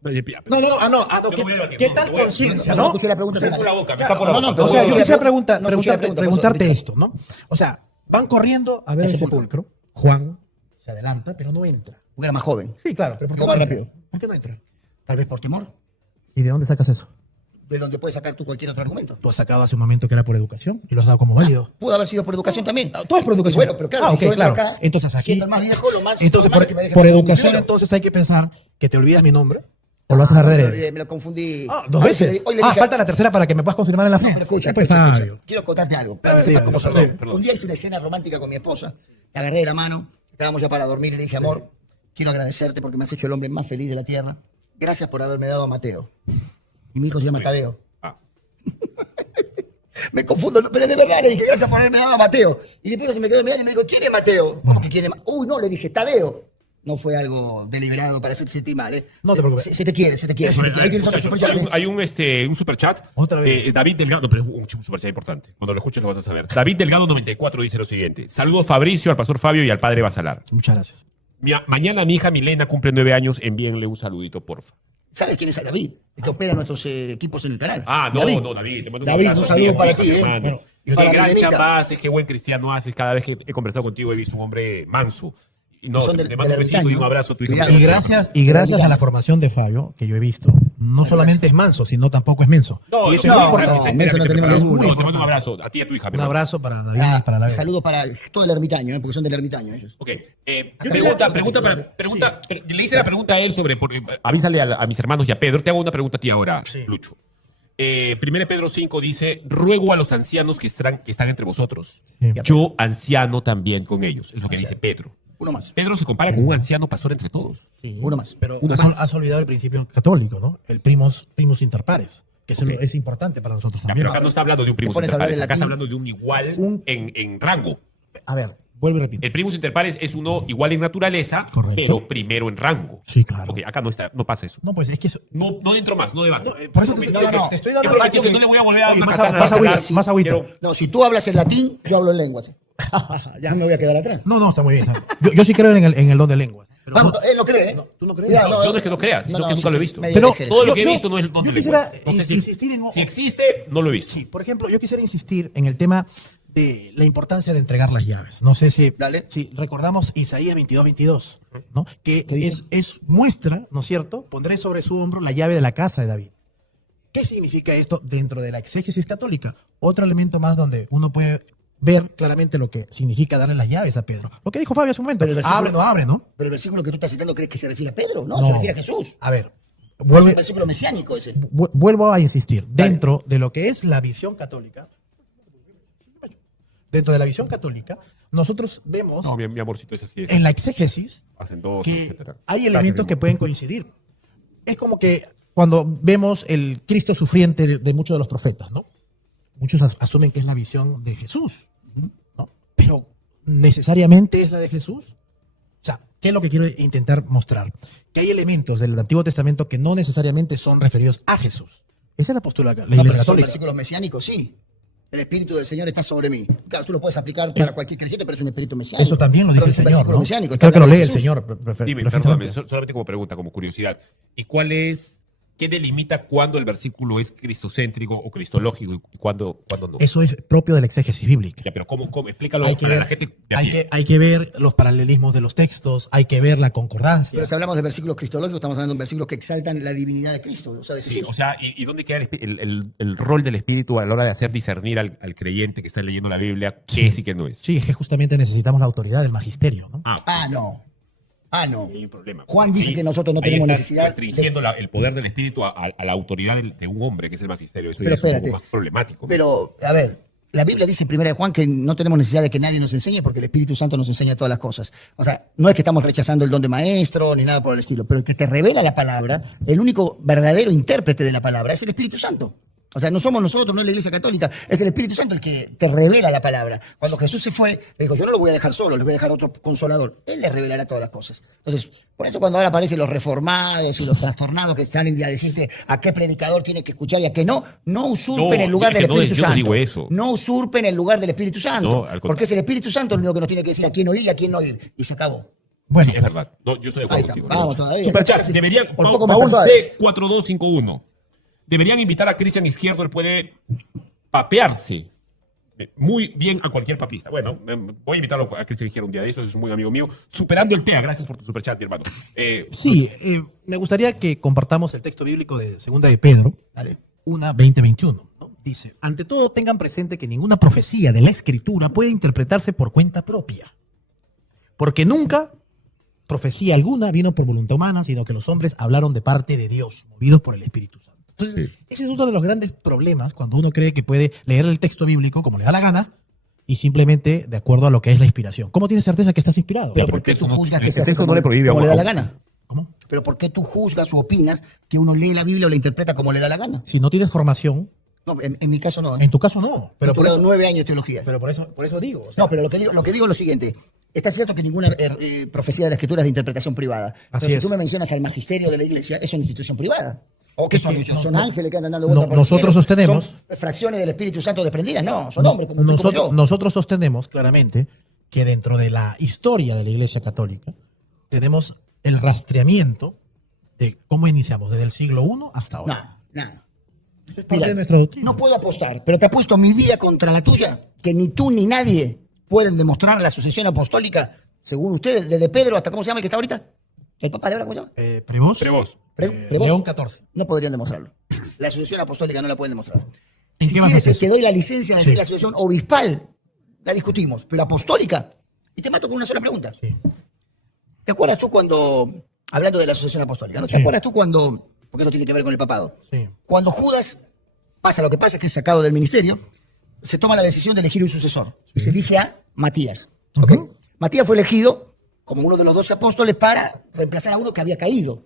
No, No, Yo no voy a debatir, ¿qué no, tal te voy a- conciencia, No no? escuché la pregunta. Me está por la boca, me está por la No, boca. no, pero O sea, yo no, quisiera no, no escuché la pregunta, preguntarte por esto, ¿no? O sea, van corriendo a ver el sepulcro. Juan se adelanta, pero no entra. Porque era más joven. Sí, claro, pero ¿por qué Llegó no más entra? rápido. ¿Por qué no entra? Tal vez por temor. ¿Y de dónde sacas eso? De donde puedes sacar tú cualquier otro argumento. Tú has sacado hace un momento que era por educación y lo has dado como válido. Pudo haber sido por educación también. Todo es por educación. Bueno, pero claro, Ah, si ok, yo entro claro. acá, Entonces aquí. siendo el más viejo, lo más Entonces, normal es que me dejen por pasar educación, primero. entonces hay que pensar que te olvidas mi nombre. ¿O lo haces a adrede? Me lo confundí. ¿Dos A ver si veces? hoy le dije- Falta la tercera para que me puedas confirmar en la fe. No, pero escucha, Pues, escucha, Fabio. escucha. Quiero contarte algo. Sí, Para que sepas cómo soy. perdón. Un día hice una escena romántica con mi esposa. Le agarré de la mano. Estábamos ya para dormir y le dije, amor, quiero agradecerte porque me has hecho el hombre más feliz de la tierra. Gracias por haberme dado a Mateo. Y mi hijo se llama Tadeo. Ah. Me confundo, pero de verdad le dije, gracias por haberme dado a Mateo. Y después se me quedó mirando y me dijo, ¿quién es Mateo? ¿Cómo que quién es Uy, no, le dije, Tadeo. No fue algo deliberado para hacerte sentir mal, ¿eh? No te preocupes. Se te quiere, se te quiere. Sobre- Ahí tienes otro muchachos, superchat, ¿eh? hay un superchat. Otra vez. David Delgado, pero es un superchat importante. Cuando lo escuches lo vas a saber. David Delgado 94 dice lo siguiente. Saludos a Fabricio, al pastor Fabio y al padre Basalar. Muchas gracias. Mañana mi hija Milena cumple 9 años. Envíenle un saludito, porfa. ¿Sabes quién es David? El que opera nuestros equipos en el canal. Ah, no, David. no, David. Te mando David, abrazo, un saludo tío, para hijo, ti, ¿eh? hermano. Bueno, y Qué para gran Milenita. chamba haces, qué buen cristiano haces. Cada vez que he conversado contigo he visto un hombre manso. Y no, Son te del- mando un del besito y un ermitaño. abrazo a tu hija. Cuidado. Y gracias a la formación de Fabio, que yo he visto, no solamente es manso, sino tampoco es menso. No, y eso no, es muy no, importante. no, eso no tenemos No, ninguna. te mando un abrazo a ti y a tu hija. mi Un hermano. abrazo para David y para la Saludos para todo el ermitaño, porque son del ermitaño ellos. Ok. Le hice la pregunta a él sobre. Avísale a mis hermanos y a Pedro. Te hago una pregunta a ti ahora, Lucho. 1 Pedro 5 dice: ruego a los ancianos que están entre vosotros. Sí. Yo, anciano, también con ellos. Es lo que dice Pedro. Uno más. Pedro se compara con un anciano pastor entre todos. Uno más. Pero Uno has, más. has olvidado el principio católico, ¿no? El primus inter pares, que eso es importante para nosotros Ya, también. pero acá no está hablando de un primus pones a hablar inter pares. en Acá está latín. hablando de un igual en rango. A ver, vuelvo y repito. El primus inter pares es uno igual en naturaleza, Correcto. pero primero en rango. Sí, claro. Ok, acá no pasa eso. No, pues es que eso... No entro más, no debato. Por eso te estoy dando... No le voy a volver a dar una Más katana más a agüita, Salas. más agüita. Quiero- No, si tú hablas en latín, yo hablo en lenguas. Ya me voy a quedar atrás. No, está muy bien. Yo sí creo en el don de lengua. Pero Vamos, él lo cree, ¿eh? ¿tú no crees? Cuidado, Yo no es que no creas, sino que nunca lo he visto. medio Pero- deje. Todo lo que he Yo- visto no es el don yo de quisiera lenguas. No sé insistir en- si existe, no lo he visto. Sí, por ejemplo, yo quisiera insistir en el tema de la importancia de entregar las llaves. No sé si, Dale. si recordamos Isaías 22, ¿no? Que ¿Qué dice? es muestra, ¿no es cierto? Pondré sobre su hombro la llave de la casa de David. ¿Qué significa esto dentro de la exégesis católica? Otro elemento más donde uno puede ver claramente lo que significa darle las llaves a Pedro. Lo que dijo Fabio hace un momento. Pero el versículo- Abre, no abre, ¿no? Pero el versículo que tú estás citando, ¿crees que se refiere a Pedro? No, se refiere a Jesús. A ver, Es vuelve, un versículo mesiánico ese. vuelvo a insistir. Dentro de lo que es la visión católica, dentro de la visión católica, nosotros vemos No, mi amorcito es así. en la exégesis Hacen dos, que etcétera. hay elementos que pueden coincidir. Es como que cuando vemos el Cristo sufriente de muchos de los profetas, ¿no? Muchos asumen que es la visión de Jesús, ¿no? Pero ¿necesariamente es la de Jesús? O sea, ¿qué es lo que quiero intentar mostrar? Que hay elementos del Antiguo Testamento que no necesariamente son referidos a Jesús. Esa es la postura de la No, Iglesia pero son Católica. versículos mesiánicos, sí. El Espíritu del Señor está sobre mí. Claro, tú lo puedes aplicar para cualquier creyente, pero es un espíritu mesiánico. Eso también lo dice Pero el es un Señor, versículo ¿no? mesiánico, está Creo que lo hablando lee de el Jesús. Señor. Dime, precisamente. perdóname, solamente como pregunta, como curiosidad. ¿Y qué delimita cuándo el versículo es cristocéntrico o cristológico y cuándo no? Eso es propio de la exégesis bíblica. Ya, pero ¿cómo? Explícalo Hay que para ver- la gente de a Hay pie. hay que ver los paralelismos de los textos, hay que ver la concordancia. Pero si hablamos de versículos cristológicos, estamos hablando de versículos que exaltan la divinidad de Cristo, o sea, de Sí, Jesús. o sea, ¿y dónde queda el rol del espíritu a la hora de hacer discernir al creyente que está leyendo la Biblia qué es y qué no es? Sí, es que justamente necesitamos la autoridad del magisterio, ¿no? No. Hay un problema. Juan dice Ahí- que nosotros no ahí tenemos estás necesidad restringiendo el poder del espíritu a la autoridad de un hombre, que es el magisterio. Eso Pero ya es un espérate. poco más problemático. Pero, a ver, la Biblia dice en 1 Juan que no tenemos necesidad de que nadie nos enseñe porque el Espíritu Santo nos enseña todas las cosas. O sea, no es que estamos rechazando el don de maestro ni nada por el estilo, pero el que te revela la palabra, el único verdadero intérprete de la palabra es el Espíritu Santo. O sea, no somos nosotros, no es la Iglesia Católica, es el Espíritu Santo el que te revela la palabra. Cuando Jesús se fue, le dijo, yo no lo voy a dejar solo, les voy a dejar otro consolador. Él les revelará todas las cosas. Entonces, por eso cuando ahora aparecen los reformados y los trastornados que salen a decirte a qué predicador tiene que escuchar y a qué no, no usurpen No, el lugar es que del no, Espíritu yo no Santo. digo eso. No usurpen el lugar del Espíritu Santo. No, al contrario. Porque es el Espíritu Santo el único que nos tiene que decir a quién oír y a quién no ir. Y se acabó. Bueno, Sí, es verdad. No, yo estoy de Ahí acuerdo está. contigo. Vamos todavía. Superchat, deberían, Por poco me Paul apunto a C4251. Deberían invitar a Cristian Izquierdo, él puede papearse muy bien a cualquier papista. Bueno, voy a invitarlo a Cristian Izquierdo un día de eso, es un muy amigo mío. Superando el TEA, gracias por tu superchat, mi hermano. sí, me gustaría que compartamos el texto bíblico de Segunda de Pedro, Dale. 1:20-21. ¿No? Dice, ante todo tengan presente que ninguna profecía de la Escritura puede interpretarse por cuenta propia, porque nunca profecía alguna vino por voluntad humana, sino que los hombres hablaron de parte de Dios, movidos por el Espíritu Santo. Entonces, ese es uno de los grandes problemas cuando uno cree que puede leer el texto bíblico como le da la gana y simplemente de acuerdo a lo que es la inspiración. ¿Cómo tienes certeza que estás inspirado? Pero ¿por qué tú juzgas que se hace texto no como, le prohíbe a como le uno. da la gana? ¿Cómo? Pero ¿por qué tú juzgas o opinas que uno lee la Biblia o la interpreta como le da la gana? Si no tienes formación, No, en mi caso no. en tu caso no. Pero Pero por eso, 9 años de teología. pero por eso digo. O sea, No, pero lo que digo es lo siguiente. Está cierto que ninguna profecía de la Escritura es de interpretación privada. Así Pero si es. tú me mencionas al magisterio de la iglesia, es una institución privada. ¿O qué Es son que ellos? ¿Son no- ángeles que andan dando vueltas no, por el nosotros cielo? sostenemos- ¿Son fracciones del Espíritu Santo desprendidas? No, son no, hombres como tú y como nosotros, yo. nosotros sostenemos claramente que dentro de la historia de la Iglesia Católica tenemos el rastreamiento de cómo iniciamos desde el siglo I hasta ahora. No, no. Eso es parte Mira, de nuestra doctrina. no puedo apostar, pero te apuesto mi vida contra la tuya, que ni tú ni nadie pueden demostrar la sucesión apostólica, según ustedes, desde Pedro hasta, ¿cómo se llama el que está ahorita? ¿El Papa de ahora, cómo se llama? Prevos, Prevos. Prevos. León XIV. No podrían demostrarlo. La sucesión apostólica no la pueden demostrar. ¿En Si qué basas quieres, eso? te doy la licencia de Sí. decir la sucesión obispal, la discutimos, pero apostólica, y te mato con una sola pregunta. Sí. ¿Te acuerdas tú cuando, hablando de la sucesión apostólica, ¿no? ¿Te Sí. acuerdas tú cuando, porque no tiene que ver con el papado, Sí. cuando Judas pasa lo que pasa, que es sacado del ministerio, se toma la decisión de elegir un sucesor y se elige a Matías. ¿Ok? Ujú. Matías fue elegido como uno de los 12 apóstoles para reemplazar a uno que había caído.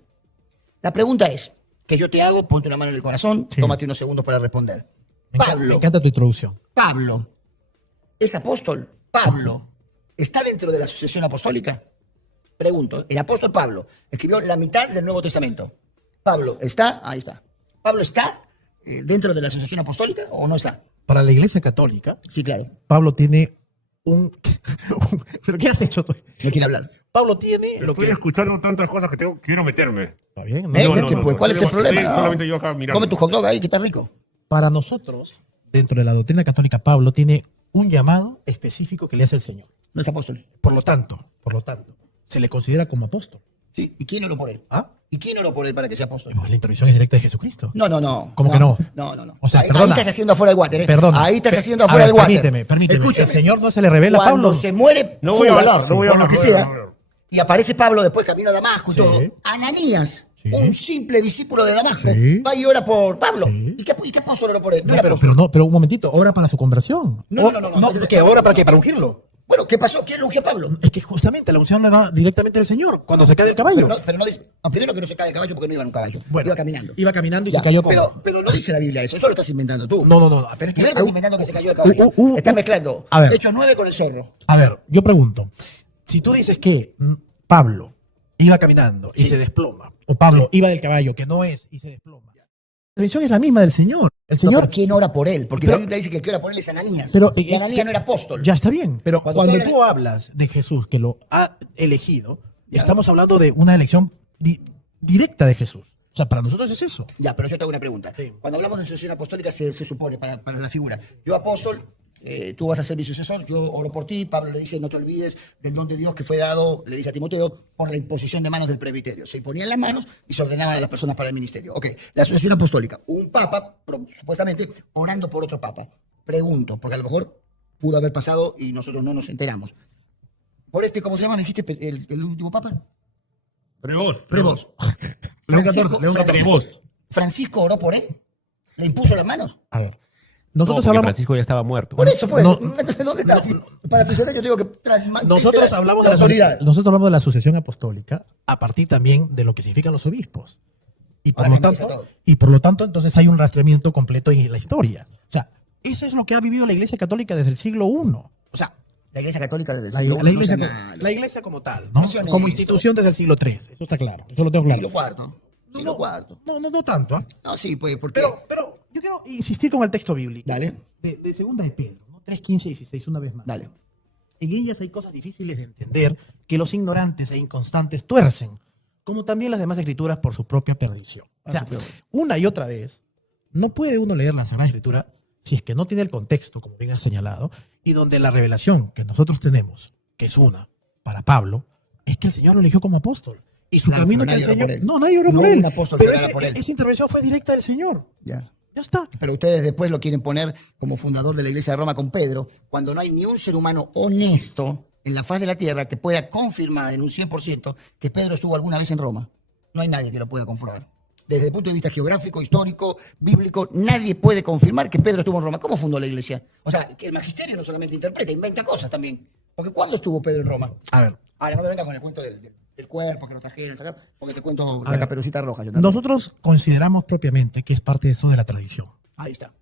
La pregunta es, que yo te hago, ponte una mano en el corazón, Sí. tómate unos segundos para responder. Me Pablo, encanta tu introducción. Pablo, ¿es apóstol? Pablo, ¿está dentro de la sucesión apostólica? Pregunto, el apóstol Pablo escribió la mitad del Nuevo Testamento. Pablo, ¿está? Ahí está. ¿Pablo está dentro de la sucesión apostólica o no está? Para la Iglesia Católica, Sí, claro. Pablo tiene un... ¿Pero qué has hecho tú? No quiere hablar. Pablo tiene lo Estoy que... escuchando tantas cosas que quiero meterme. Está bien, ¿Eh? no, ¿Qué, pues, ¿Cuál es el estoy problema? No. solamente yo acá mirando. Come tu hot dog ahí, que está rico. Para nosotros, dentro de la doctrina católica, Pablo tiene un llamado específico que le hace el Señor. No es apóstol. Por lo tanto, se le considera como apóstol. ¿Sí? ¿Y quién oró por él? ¿Ah? ¿Y quién oró por él para que sea apóstol? Pues la intervención es directa de Jesucristo. No, no, no. ¿Cómo que no? No, no, no. O sea, ahí, perdona. ahí estás haciendo afuera el water. ¿eh? Perdona. Ahí estás haciendo A afuera ver, el water. Permíteme. Escúchame. El Señor no se le revela a Cuando Pablo. se muere No voy a Judas, hablar, no voy a por lo hablar, que no voy a sea, hablar. y aparece Pablo después camino a Damasco y Sí. todo. Ananías, Sí. un simple discípulo de Damasco, Sí. va y ora por Pablo. Sí. ¿Y qué apóstol oró por él? No No, era pero, apóstol. pero un momentito, ora para su conversión. No. ¿Qué? ¿Ora para qué? ¿Para ungirlo? Bueno, ¿qué pasó? ¿Quién lo ungió a Pablo? Es que justamente la unción le va directamente al Señor cuando se cae del caballo. Pero no dice. Primero que no se cae del caballo porque no iba en un caballo. Bueno, iba caminando. Iba caminando y Ya, se cayó como... pero no dice la Biblia eso. Eso lo estás inventando tú. No. Pero es que... Primero estás inventando que se cayó de caballo. Estás mezclando A ver. Hechos 9 con el zorro. A ver, yo pregunto. Si tú dices que Pablo iba caminando y Sí. se desploma, o Pablo iba del caballo, que no es, y se desploma, la intervención es la misma del Señor. El No, Señor... pero ¿quién ora por él? Porque Pero- la Biblia dice que el que ora por él es Ananías. Pero, y Ananías no era apóstol. Ya está bien, pero Cuando cuando tú tú hablas de Jesús, que lo ha elegido, estamos hablando de una elección directa de Jesús. O sea, para nosotros es eso. Ya, pero yo te hago una pregunta. Sí. Cuando hablamos de sucesión apostólica se supone, para la figura, yo apóstol, tú vas a ser mi sucesor, yo oro por ti, Pablo le dice, no te olvides del don de Dios que fue dado, le dice a Timoteo, por la imposición de manos del presbiterio. Se imponían las manos y se ordenaban a las personas para el ministerio. Ok, la sucesión apostólica, un papa, supuestamente, orando por otro papa. Pregunto, porque a lo mejor pudo haber pasado y nosotros no nos enteramos. Por ¿cómo se llama? ¿Me dijiste el último papa? Prevos. Prevos. León XIV, León XIV. Prevos. Francisco oró por él. ¿Le impuso las manos? A ver, No, nosotros porque hablamos... Francisco ya estaba muerto. Por eso, pues. No. Entonces, ¿dónde está? Para tu yo digo que Nosotros hablamos, nosotros hablamos de la sucesión apostólica a partir también de lo que significan los obispos. Y por, Ahora lo se empieza tanto, todo. y por lo tanto, entonces hay un rastreamiento completo en la historia. O sea, eso es lo que ha vivido la Iglesia Católica desde el siglo I. O sea, La Iglesia Católica desde el la, siglo la I, no iglesia, sea malo. la iglesia como tal, ¿no? No sea Como honesto. institución desde el siglo III. Eso está claro. Eso lo tengo claro. Siglo cuarto. Siglo cuarto. No tanto. ¿Ah? No, sí, pues, ¿por qué? Pero yo quiero insistir con el texto bíblico. Dale. De segunda de Pedro, ¿no? 3, 15 y 16, una vez más. Dale. En ellas hay cosas difíciles de entender que los ignorantes e inconstantes tuercen, como también las demás escrituras por su propia perdición. O sea, una y otra vez, no puede uno leer la Sagrada Escritura si es que no tiene el contexto, como bien has señalado, y donde la revelación que nosotros tenemos, que es una, para Pablo, es que el Señor lo eligió como apóstol. Y su Claro, camino pero que el nadie oró Señor... por él. No, nadie oró No por hubo él. un apóstol Pero que orara por él. esa intervención fue directa del Señor. Ya. Ya está. Pero ustedes después lo quieren poner como fundador de la Iglesia de Roma con Pedro, cuando no hay ni un ser humano honesto en la faz de la tierra que pueda confirmar en un 100% que Pedro estuvo alguna vez en Roma. No hay nadie que lo pueda comprobar. Desde el punto de vista geográfico, histórico, bíblico, nadie puede confirmar que Pedro estuvo en Roma. ¿Cómo fundó la iglesia? O sea, que el magisterio no solamente interpreta, inventa cosas también. Porque ¿cuándo estuvo Pedro en Roma? A ver, Ahora no me venga con el cuento del cuerpo, que lo trajeron, porque te cuento A la ver. Caperucita Roja. Yo también. nosotros consideramos propiamente que es parte de eso de la tradición. Ahí está.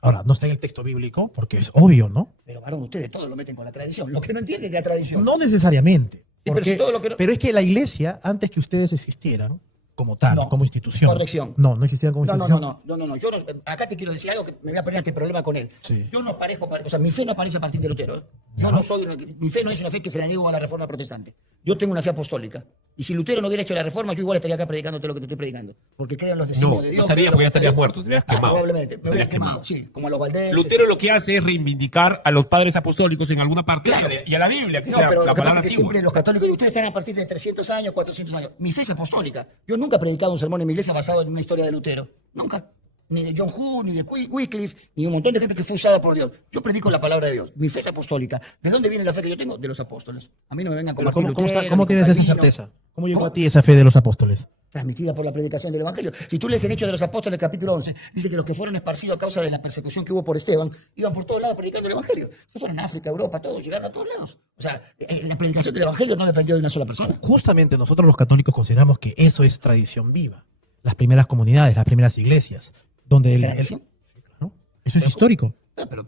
Ahora, no está en el texto bíblico porque es obvio, ¿no? Pero varón, ustedes todos lo meten con la tradición. Lo que no entienden es la tradición. No necesariamente. pero Porque- si todo lo que no- pero es que la iglesia, antes que ustedes existieran, como tal, No. como institución. Corrección. No, no existían como No, no, institución. no. Yo no, acá te quiero decir algo que me voy a poner este problema con él. Sí. Yo no parejo, o sea, mi fe no aparece a partir de Lutero. ¿Eh? Yo no soy mi fe no es una fe que se la debo a la reforma protestante. Yo tengo una fe apostólica. Y si Lutero no hubiera hecho la reforma, yo igual estaría acá predicándote lo que te estoy predicando. Porque creo en los designios No, de no Dios. estaría creo en porque ya lo que estarías está- muerto, estarías quemado. Probablemente. Me hubiera Estarías quemado. quemado. Sí, como a los Valdeses. Lutero lo que hace es reivindicar a los padres apostólicos en alguna parte Claro. y a la Biblia, que No, es la, pero la lo que pasa palabra es que antigua. siempre los católicos, y ustedes están a partir de 300 años, 400 años. Mi fe es apostólica. Yo nunca he predicado un sermón en mi iglesia basado en una historia de Lutero. Nunca. Ni de John Hus, ni de Wycliffe, ni un montón de gente que fue usada por Dios. Yo predico la palabra de Dios. Mi fe es apostólica. ¿De dónde viene la fe que yo tengo? De los apóstoles. A mí no me vengan con Pero Martín ¿cómo Lutero, tienes ni esa con Calvino. certeza? ¿Cómo llegó ¿Cómo? a ti esa fe de los apóstoles? Transmitida por la predicación del Evangelio. Si tú lees en Hechos de los Apóstoles, capítulo 11, dice que los que fueron esparcidos a causa de la persecución que hubo por Esteban, iban por todos lados predicando el Evangelio. Se fueron a África, Europa, todos, llegaron a todos lados. O sea, la predicación del Evangelio no dependió de una sola persona. Justamente nosotros los católicos consideramos que eso es tradición viva. Las primeras comunidades, las primeras iglesias, donde ¿Tradición? Sí, claro. Eso es histórico.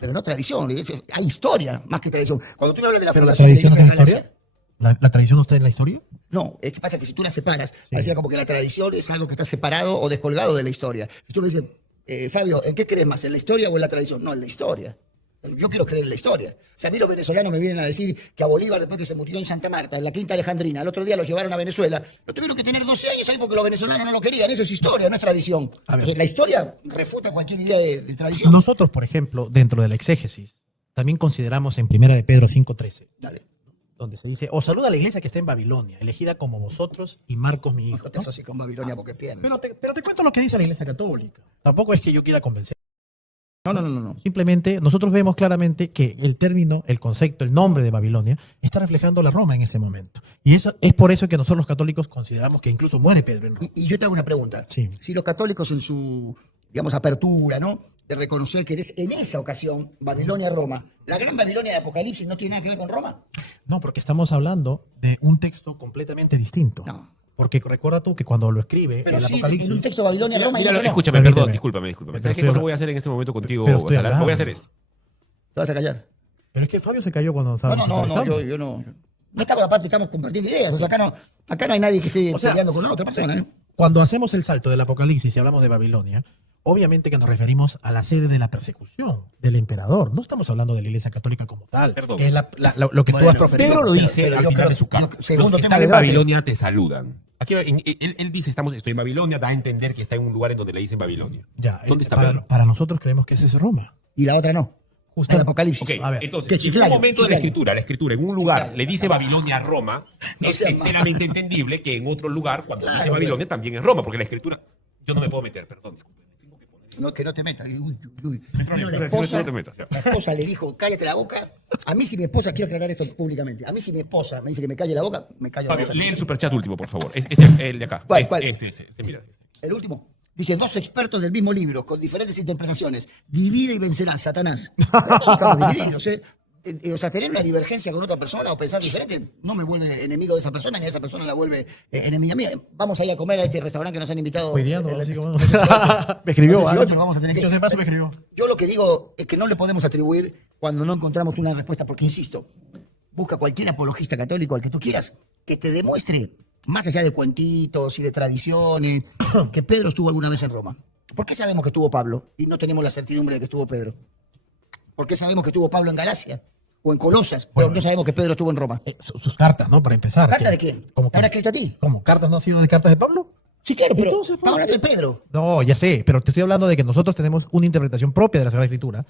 Pero no tradición, hay historia más que tradición. Cuando tú me hablas de la Pero la fundación de tradición no la está en la iglesia de historia. Galacia, ¿La tradición no está en la historia? no, es que pasa que si tú la separas, pareciera como que la tradición es algo que está separado o descolgado de la historia. Si tú me dices, Fabio, ¿en qué crees más? ¿En la historia o en la tradición? No, en la historia. Yo quiero creer en la historia. O sea, a mí los venezolanos me vienen a decir que a Bolívar, después que se murió en Santa Marta, en la Quinta Alejandrina, al otro día lo llevaron a Venezuela, lo tuvieron que tener 12 años ahí porque los venezolanos no lo querían. Eso es historia, no es tradición. A ver. Entonces, la historia refuta cualquier idea de tradición. Nosotros, por ejemplo, dentro de la exégesis, también consideramos en Primera de Pedro 5:13, Dale, donde se dice, os saluda la iglesia que está en Babilonia, elegida como vosotros y Marcos mi hijo. no te asocies con Babilonia porque pierdes. Pero te cuento lo que dice la iglesia católica. Tampoco es que yo quiera convencer. No. Simplemente nosotros vemos claramente que el término, el concepto, el nombre de Babilonia está reflejando la Roma en ese momento. Y eso es por eso que nosotros los católicos consideramos que incluso muere Pedro en Roma. Y yo te hago una pregunta. Sí. Si los católicos en su, digamos, apertura, ¿no? De reconocer que eres en esa ocasión Babilonia-Roma, la gran Babilonia de Apocalipsis no tiene nada que ver con Roma. No, porque estamos hablando de un texto completamente distinto. No. Porque recuerda tú que cuando lo escribe Pero el sí, Apocalipsis... en un texto Babilonia-Roma. Mira, yo no. escúchame, Permíteme. perdón, discúlpame. Pero ¿Sabes qué estoy cosa hablando. voy a hacer en este momento contigo, Pero estoy Gonzalo? Voy a hablando. hacer esto. Te vas a callar. Pero es que Fabio se cayó cuando estaba... No, yo no. No estamos aparte, estamos compartiendo ideas. O sea, acá no hay nadie que esté O sea, peleando con la otra persona, ¿eh? Cuando hacemos el salto del Apocalipsis y hablamos de Babilonia, obviamente que nos referimos a la sede de la persecución del emperador. No estamos hablando de la Iglesia Católica como tal, Perdón. que es lo que tú Bueno, has proferido. Pedro lo dice pero al yo final creo- de su carta. yo- segundo Los que tema están de en debate. Babilonia te saludan. Aquí él dice, estoy en Babilonia, da a entender que está en un lugar en donde le dicen Babilonia. Ya, ¿Dónde está Pedro? para nosotros creemos que ese es Roma. Y la otra no. Justo- El Apocalipsis. Ok, A ver, entonces, que si en Chiclayo, un momento de Chiclayo. la escritura, en un lugar Chiclayo. le dice Babilonia a Roma, No es seas malo. enteramente entendible que en otro lugar, cuando Claro, dice Babilonia, también es Roma, porque la escritura, yo no me puedo meter, perdón. No, que no te metas. Uy. problema, La no esposa, te metas, ya. la esposa le dijo, cállate la boca. A mí si mi esposa, quiero aclarar esto públicamente, a mí si mi esposa me dice que me calle la boca, me callo la Fabio, boca. lee el superchat último, por favor. El de acá. ¿Cuál? Este, mira. El último. Dice, 2 expertos del mismo libro, con diferentes interpretaciones. Divide y vencerás, Satanás. Estamos divididos, ¿eh? O sea, tener una divergencia con otra persona o pensar diferente no me vuelve enemigo de esa persona, ni a esa persona la vuelve enemiga mía. Vamos a ir a comer a este restaurante que nos han invitado. Hoy día no, El- así como- no sé si hoy, Me escribió, no sé si ¿ah? hoy, pero vamos a tener que... Dicho sea de paso, me escribió. Yo lo que digo es que no le podemos atribuir cuando no encontramos una respuesta, porque insisto, busca cualquier apologista católico, al que tú quieras, que te demuestre, más allá de cuentitos y de tradiciones, que Pedro estuvo alguna vez en Roma. ¿Por qué sabemos que estuvo Pablo y no tenemos la certidumbre de que estuvo Pedro? ¿Por qué sabemos que estuvo Pablo en Galacia o en Colosas, pero no sabemos que Pedro estuvo en Roma? Sus cartas, ¿no? Para empezar. ¿Carta que- de quién? ¿Cómo, ¿Te habrá escrito a ti? ¿Cómo? ¿Cartas no han sido de cartas de Pablo? Sí, claro, pero Entonces, estamos hablando de Pedro. No, ya sé, pero te estoy hablando de que nosotros tenemos una interpretación propia de la Sagrada Escritura.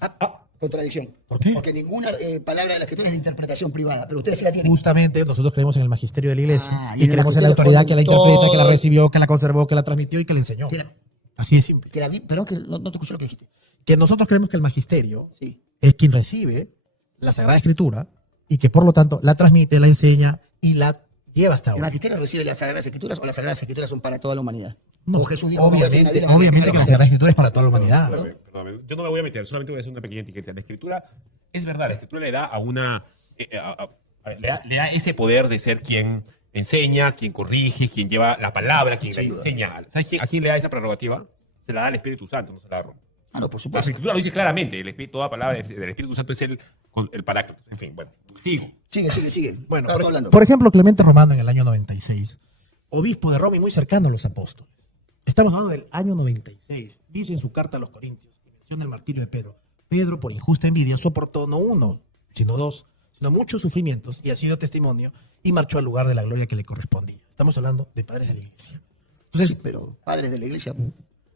Contradicción. ¿Por qué? Porque ninguna palabra de la escritura es de interpretación privada, pero ustedes sí la tienen. Justamente nosotros creemos en el magisterio de la iglesia Ah, y y en el creemos en la magisterio autoridad que la ponen interpreta, que la todo. recibió, que la conservó, que la transmitió y que la enseñó. Que la- Así de simple. que la vi- perdón, que no te escuché lo que dijiste. Que nosotros creemos que el magisterio Sí. es quien recibe la Sagrada Escritura y que por lo tanto la transmite, la enseña y la lleva hasta ¿El ahora. magisterio recibe las Sagradas Escrituras o las Sagradas Escrituras son para toda la humanidad? No, O Jesús dijo, "Vamos a hacer una obviamente, vida obviamente que la Sagrada Escritura es para toda la humanidad. Perdóname. Yo no me voy a meter, solamente voy a hacer una pequeña etiqueta. La escritura, es verdad, la escritura le da a una. Le da ese poder de ser quien enseña, quien corrige, quien lleva la palabra, quien la enseña. ¿Sabes a quién le da esa prerrogativa? Se la da al Espíritu Santo, no se la da a Roma. Ah, no, por La supuesto. escritura lo dice claramente, toda palabra del Espíritu Santo es el paráclito. En fin, bueno, sigo. Sigue. Bueno, Estaba hablando. por ejemplo, Clemente Romano en el año 96, obispo de Roma y muy cercano a los apóstoles. Estamos hablando del año 96. Dice en su carta a los Corintios, y menciona el martirio de Pedro. Pedro, por injusta envidia, soportó no uno, sino dos, sino muchos sufrimientos y ha sido testimonio y marchó al lugar de la gloria que le correspondía. Estamos hablando de padres de la iglesia. Entonces, Pero padres de la iglesia,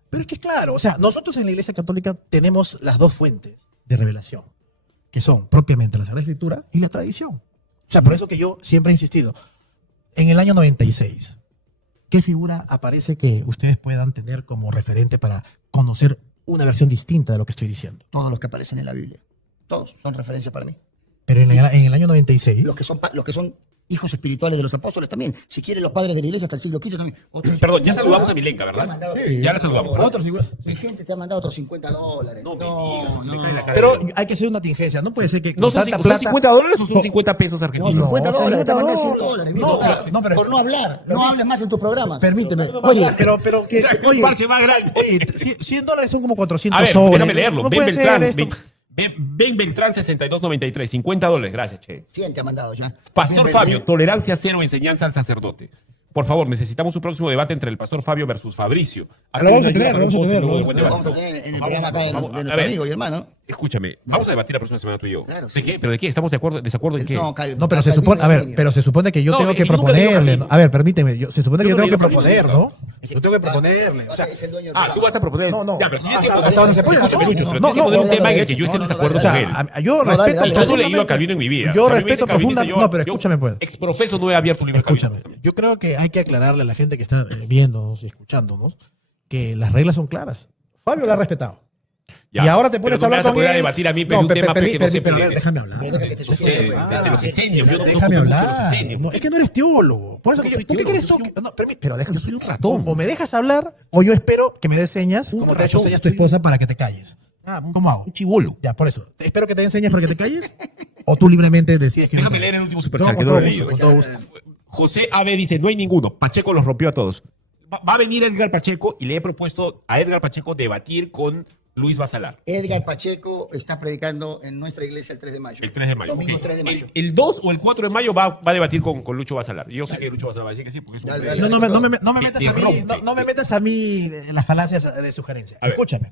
pero es que claro, o sea, nosotros en la Iglesia Católica tenemos las dos fuentes de revelación, que son propiamente la Sagrada Escritura y la tradición. O sea, por eso que yo siempre he insistido, en el año 96, ¿qué figura aparece que ustedes puedan tener como referente para conocer una versión distinta de lo que estoy diciendo? todos los que aparecen en la Biblia, todos son referencia para mí. Pero en el año 96, Los que son hijos espirituales de los apóstoles también. Si quieren los padres de la iglesia hasta el siglo V también. Perdón, ya saludamos a Milenka, Te han ¿verdad? mandado Sí, ya la saludamos. otros figuras. Mi gente te ha mandado otros $50. No, me digas, se me cae la cara. Pero hay que hacer una tingencia, no puede ser que ¿No con son, tanta ¿son plata... 50 dólares o son 50 pesos argentinos? No, $50. Te han mandado $100. No, pero- por no hablar. No hables más en tus programas. Permíteme. Oye, pero que... Oye, Parche más grande. oye, $100 son como 400 A ver, soles. déjame leerlo. No Ben puede ser Beltrán, esto. Ben Beltrán 6293, $50. Gracias, che. 100 te ha mandado ya. Pastor Bien, Fabio, bien. tolerancia cero, enseñanza al sacerdote. Por favor, necesitamos un próximo debate entre el Pastor Fabio versus Fabricio. Lo vamos a tener, lo vamos a tener, Luego de lo buen Lo debate. vamos a tener en el Vamos, programa acá de vamos, a nuestro ver. amigo y hermano. Escúchame, vamos a debatir la próxima semana tú y yo. Claro, ¿De sí. qué? ¿Pero de qué? ¿Estamos de acuerdo, desacuerdo en qué? No, No, pero se supone, a ver, pero se supone que yo No, tengo es que que yo nunca le digo proponerle. Calvino. A ver, permíteme, se supone que Yo yo no tengo le que digo proponer, Calvino. ¿no? Yo tengo que proponerle. O sea, es el dueño del Ah, programa. tú vas a proponer. No, no. Ya, pero tienes que Hasta donde se puede, escúchame, ¿no? Lucho, pero No, tienes que poner no, un no, tema en el no, que yo esté en no, desacuerdo o con sea, él. yo No, dale, respeto dale, Y yo solo he leído a profundamente. Calvino en mi vida. Yo Si a mí me respeto dice calvinista, profundamente. No, pero escúchame, pues. Exprofeso no he abierto un libro de Calvino. Escúchame. Yo creo que hay que aclararle a la gente que está viéndonos y escuchándonos que las reglas son claras. Fabio la ha respetado. Ya, Y ahora te pero pones no a me hablar vas a con poder él. debatir a mí, pero un pe- tema pe- que no sé pero a ver, pelear. déjame hablar. Deja que te No sé, suceda, de los esenios. Yo no Déjame toco mucho los hablar. esenios. No, es que no eres teólogo. Por eso No que soy ¿tú qué teólogo, quieres yo tú? soy No, pero déjame. yo soy un ratón. O me dejas hablar o yo espero que me des señas, como te ha hecho ratón, señas tu soy un- esposa para que te calles. ¿Cómo hago? Un chibolo. Ya, por eso. Espero que te den señas para que te calles o tú libremente decides que no Déjame te- leer el último No, superchat que con no lo he todo leído. gusto, con todo gusto. José AB dice, no hay ninguno. Pacheco los rompió a todos. Va a venir Edgar Pacheco y le he propuesto a Edgar Pacheco debatir con Luis Basalar. Edgar Pacheco está predicando en nuestra iglesia el 3 de mayo. El 3 de mayo. Domingo ok. 3 de mayo. El 2 o el 4 de mayo va a debatir con Lucho Basalar. Yo sé que Lucho Basalar va a decir que sí, porque es un... Dale, dale. No, no me metas Te a mí, rompe. no me metas a mí en las falacias de sugerencia. A ver. Escúchame.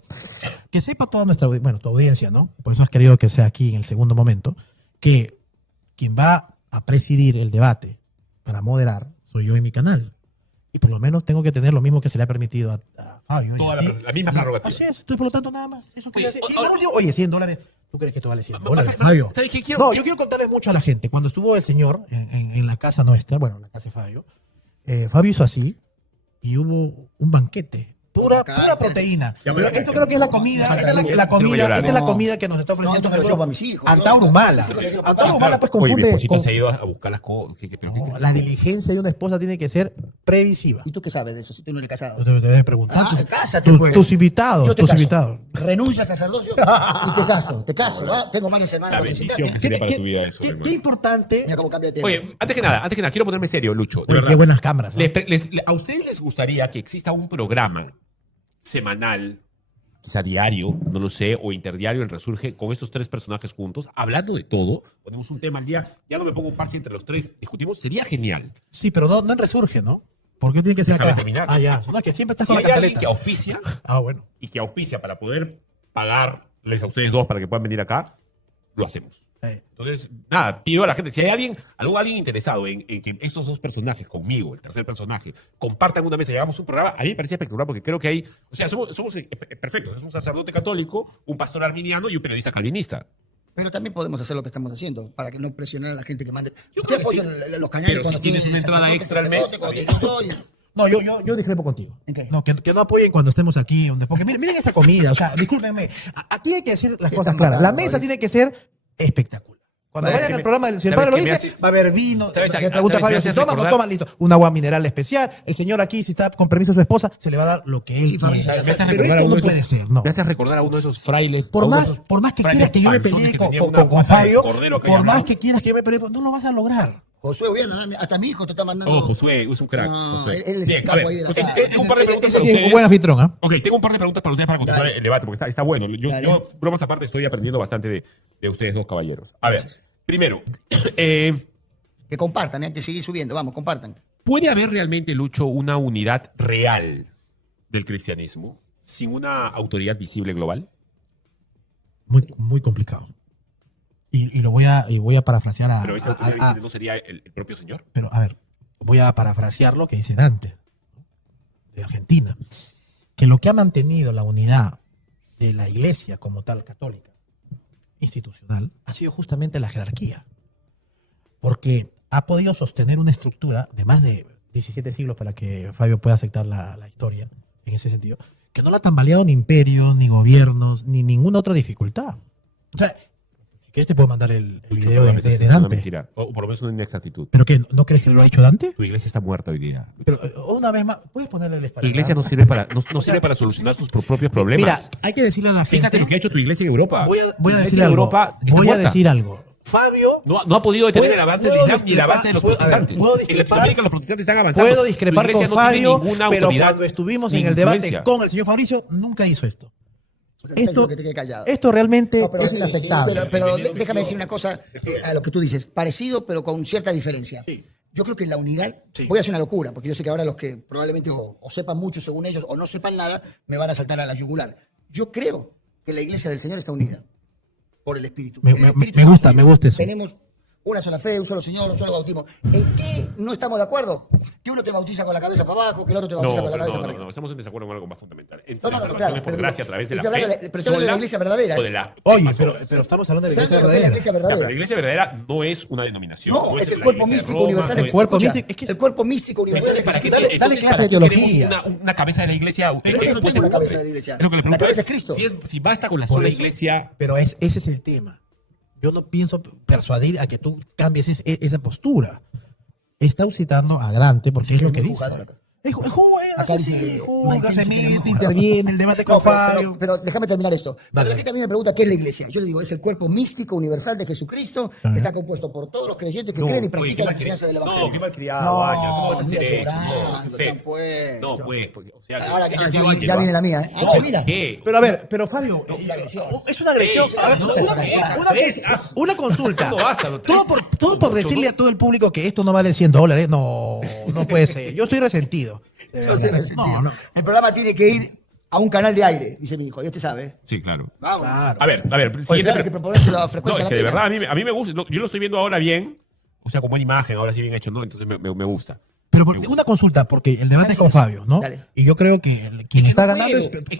Que sepa toda tu audiencia, ¿no? Por eso has querido que sea aquí en el segundo momento, que quien va a presidir el debate para moderar soy yo en mi canal. Y por lo menos tengo que tener lo mismo que se le ha permitido a Fabio. y Toda a ti. la misma prerrogativa. Así es. Entonces, por lo tanto, nada más. Eso quería Oye, decir. Y por último, oye, $100. ¿Tú crees que esto vale $100? Vas a- Fabio. ¿Sabes qué quiero? No, yo quiero contarles mucho a la gente. Cuando estuvo el señor en la casa nuestra, bueno, la casa de Fabio, Fabio hizo así y hubo un banquete. Pura proteína. Ya, Pero bueno, esto creo que es la comida, esta es la se lo voy a comida, llorar. esta es la No. comida que nos está No, ofreciendo esto me lo llevo para mis hijos. Antauro Humala. Antauro Humala pues Oye, mi confunde. esposita se ha ido a buscar las cosas. No, la diligencia de una esposa tiene que ser previsiva. ¿Y tú qué sabes de eso si tú no eres casado? Te debes preguntar. Ah, cásate, pues. Tus invitados, Yo te tus caso. invitados. Renuncio a sacerdocio y te caso. ¿va? Tengo varias semanas La para bendición visitarte. que sería para tu vida eso, hermano. Qué importante. Mira cómo cambia de tema. Oye, antes que nada, quiero ponerme serio, Lucho. De Oye, verdad. qué buenas cámaras. ¿no? ¿A ustedes les gustaría que exista un programa semanal, quizá diario, no lo sé, o interdiario en Resurge, con estos tres personajes juntos, hablando de todo? Ponemos un tema al día, ya no me pongo un parche entre los tres, discutimos, sería genial. Sí, pero no en Resurge, ¿no? ¿Por qué tiene que ser Déjame acá? terminar. Ah, ya. No, es que siempre estás Si con hay la alguien que cantaleta. auspicia, Ah, bueno. y que auspicia para poder pagarles a ustedes dos para que puedan venir acá, lo hacemos. Entonces, nada, pido a la gente, si hay alguien interesado en que estos dos personajes, conmigo, el tercer personaje, compartan una mesa y hagamos un programa, a mí me parece espectacular porque creo que hay, o sea, somos perfectos, es un sacerdote católico, un pastor arminiano y un periodista calvinista. Pero también podemos hacer lo que estamos haciendo para que no presionar a la gente que mande. Yo Yo creo que apoyo sí. los canales Pero cuando si tienes tienen una entrada sacerdote, extra al mes, sacerdote, está cuando tienen todo, No, yo discrepo contigo. ¿En qué? No, que no apoyen cuando estemos aquí. Porque miren esta comida. O sea, discúlpenme. Aquí hay que hacer las ¿Qué cosas están claras. La matando, mesa Luis? tiene que ser espectacular. Cuando ¿Sabes vayan qué al me- programa, si el sabes padre lo qué me dice, hace- va a haber vino. ¿Sabes a- Le pregunta a sabes qué Fabio me si hace toma o no recordar? toma, listo. Un agua mineral especial. El señor aquí, si está con permiso de su esposa, se le va a dar lo que él Sí, Fabio, quiera. me hace Pero recordar a esto uno no de puede esos- ser, no. Me hace recordar a uno de esos frailes. Por a uno de más, esos por más que frailes quieras que yo me panzones pelee que con, tenían con, una con pata de Fabio, cordero que por más llamaban. que quieras que yo me pelee, no lo vas a lograr. Josué, voy a nadar, hasta mi hijo te está mandando. Oh, Josué, es un crack. No, Josué. él es Bien, el a capo ver, ahí de la entonces, sala. tengo un par de preguntas para Sí, un ustedes. buen anfitrión, ¿ah? Ok, tengo un par de preguntas para ustedes para continuar Dale. el debate, porque está bueno. Dale. Yo, bromas aparte, estoy aprendiendo bastante de ustedes dos caballeros. A ver, Gracias. primero, Que compartan, hay que seguir subiendo, vamos, compartan. ¿puede haber realmente, Lucho, una unidad real del cristianismo sin una autoridad visible global? Muy complicado. Y voy a parafrasear a... Pero esa a- autoridad a- visible no sería el propio Señor. pero, a ver, voy a parafrasear lo que dice Dante, ¿no? De Argentina. Que lo que ha mantenido la unidad de la iglesia como tal, católica, institucional, ha sido justamente la jerarquía. Porque ha podido sostener una estructura de más de 17 siglos, para que Fabio pueda aceptar la historia en ese sentido, que no la ha tambaleado ni imperios, ni gobiernos, ni ninguna otra dificultad. O sea, si quieres te puedo mandar el video de Es una Dante. mentira, o por lo menos una inexactitud. ¿Pero qué? ¿No crees que lo ha hecho Dante? Tu iglesia está muerta hoy día. Pero una vez más, ¿puedes ponerle el Tu espacio? iglesia no sirve para, no sirve para solucionar sus propios problemas. Mira, hay que decirle a la gente. Fíjate lo que ha hecho tu iglesia en Europa. Voy Tu a iglesia decir en algo. Europa está Voy a muerta. decir algo. Fabio, No ha podido detener ¿Puedo- el avance del puedo Islam ni el avance de los discrepar? protestantes. ¿Puedo En discrepar? Latinoamérica los protestantes están avanzando. puedo Tu discrepar iglesia con no tiene Fabio, ninguna pero autoridad cuando estuvimos ni en el debate influencia. con el señor Fabricio, nunca hizo esto. O sea, te Esto, digo que te quede callado. esto realmente No, pero- es inaceptable. Pero Bienvenido, déjame bienvenido. decir una cosa a lo que tú dices. Parecido, pero con cierta diferencia. Sí. Yo creo que la unidad, Sí. voy a hacer una locura, porque yo sé que ahora los que probablemente o sepan mucho según ellos o no sepan nada, me van a saltar a la yugular. Yo creo que la iglesia del Señor está unida por el Espíritu. Me- El me- Espíritu me está gusta, unido. me gusta eso. Tenemos una sola fe, un solo Señor, un solo bautismo. ¿En qué no estamos de acuerdo? Que uno te bautiza con la cabeza para abajo, que el otro te No, bautiza con la pero cabeza no, para no, arriba. no, estamos en desacuerdo con algo más fundamental. En No, no, la no, salvación claro, es por pero gracia digo, a través de la estoy fe. hablando pero estoy hablando de la sola iglesia verdadera. o de la Oye, más pero obras. estamos hablando de la Estoy iglesia hablando de la verdadera. iglesia Ya, pero verdadera. la iglesia verdadera no es una denominación. No, es el la cuerpo iglesia de místico Roma, universal. no El cuerpo Escucha, místico, es que- el cuerpo místico universal. Entonces, ¿para qué, Dale- entonces, dale ¿para clase de qué teología. queremos una cabeza de la iglesia? Pero es que Después tengo una del cabeza nombre. de la iglesia. Es lo que le La pregunto. cabeza es Cristo. Si basta con la Por sola eso. iglesia. Pero ese es el tema. Yo no pienso persuadir a que tú cambies esa postura. Está citando a Dante porque es lo que es dice. jugador acá. Hace Acá así, dice, juzga, se Mike Tyson mete, es interviene, el debate con No, Fabio. pero déjame terminar esto. Dale. La gente también me pregunta qué es la iglesia. Yo le digo, es el cuerpo místico universal de Jesucristo, que está compuesto por todos los creyentes que creen y practican las enseñanzas del Evangelio. No, qué malcriado, Ángel. ¿Cómo vas a hacer mira, eso? llorando, No, usted. tan puesto. No, pues. Porque, o sea, Ahora sí, ya, sí, ya Ángel, ya va. viene la mía. ¿Eh? No, Mira. ¿qué? Pero a ver, pero Fabio, Es una agresión. es una agresión. Sí, A ver, no, una- tres, una consulta. No basta, no, Todo por decirle a todo el público que esto no vale $100. No puede ser. Yo estoy resentido. Yo sé lo sentido. No. El programa tiene que ir a un canal de aire, dice mi hijo. Y usted sabe. Sí, claro. Vamos. A ver, Oye, siguiente claro, hay que proponérselo a frecuencia No, es que de latina. verdad a mí me gusta. Yo lo estoy viendo ahora bien. O sea, con buena imagen, ahora sí bien hecho, ¿no? Entonces me gusta. Pero una consulta, porque el debate es con Fabio, ¿no? Dale. Y yo creo que quien está No ganando puedo. es...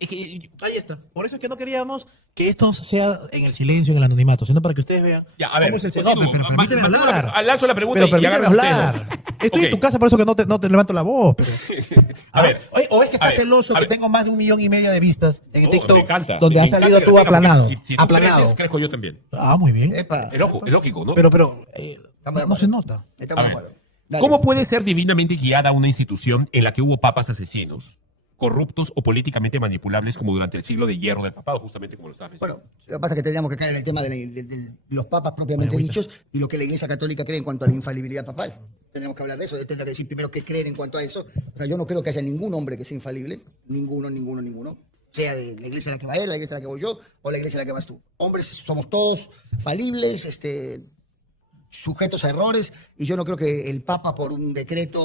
Es que Ahí está. Por eso es que no queríamos que esto sea en el silencio, en el anonimato, sino para que ustedes vean Ya, a ver, cómo es el continúo. No, pero permíteme Ma- ma- hablar. lanzo la pregunta Pero y permíteme agarren hablar. ustedes. Estoy Ok. en tu casa, por eso que no te levanto la voz. Pero... A ver. O es que a estás ver, celoso a que ver. tengo más de 1,5 millones de vistas en No, TikTok, me encanta. donde Me has encanta salido que tú lo tenga, porque aplanado. Si tú aplanado. creces, crezco yo también. Ah, muy bien. Epa. Es lógico, ¿no? Pero Estamos de no acuerdo. se nota. Estamos A de ver, acuerdo. Dale. ¿Cómo puede ser divinamente guiada una institución en la que hubo papas asesinos, corruptos o políticamente manipulables como durante el siglo de hierro del papado, justamente como lo estabas mencionando? Bueno, lo que pasa es que tendríamos que caer en el tema de los papas propiamente dichos y lo que la Iglesia Católica cree en cuanto a la infalibilidad papal. Tenemos que hablar de eso, tendría que decir primero qué creen en cuanto a eso. O sea, yo no creo que haya ningún hombre que sea infalible, ninguno. Sea de la iglesia a la que va él, la iglesia a la que voy yo o la iglesia a la que vas tú. Hombres somos todos falibles, sujetos a errores, y yo no creo que el Papa por un decreto,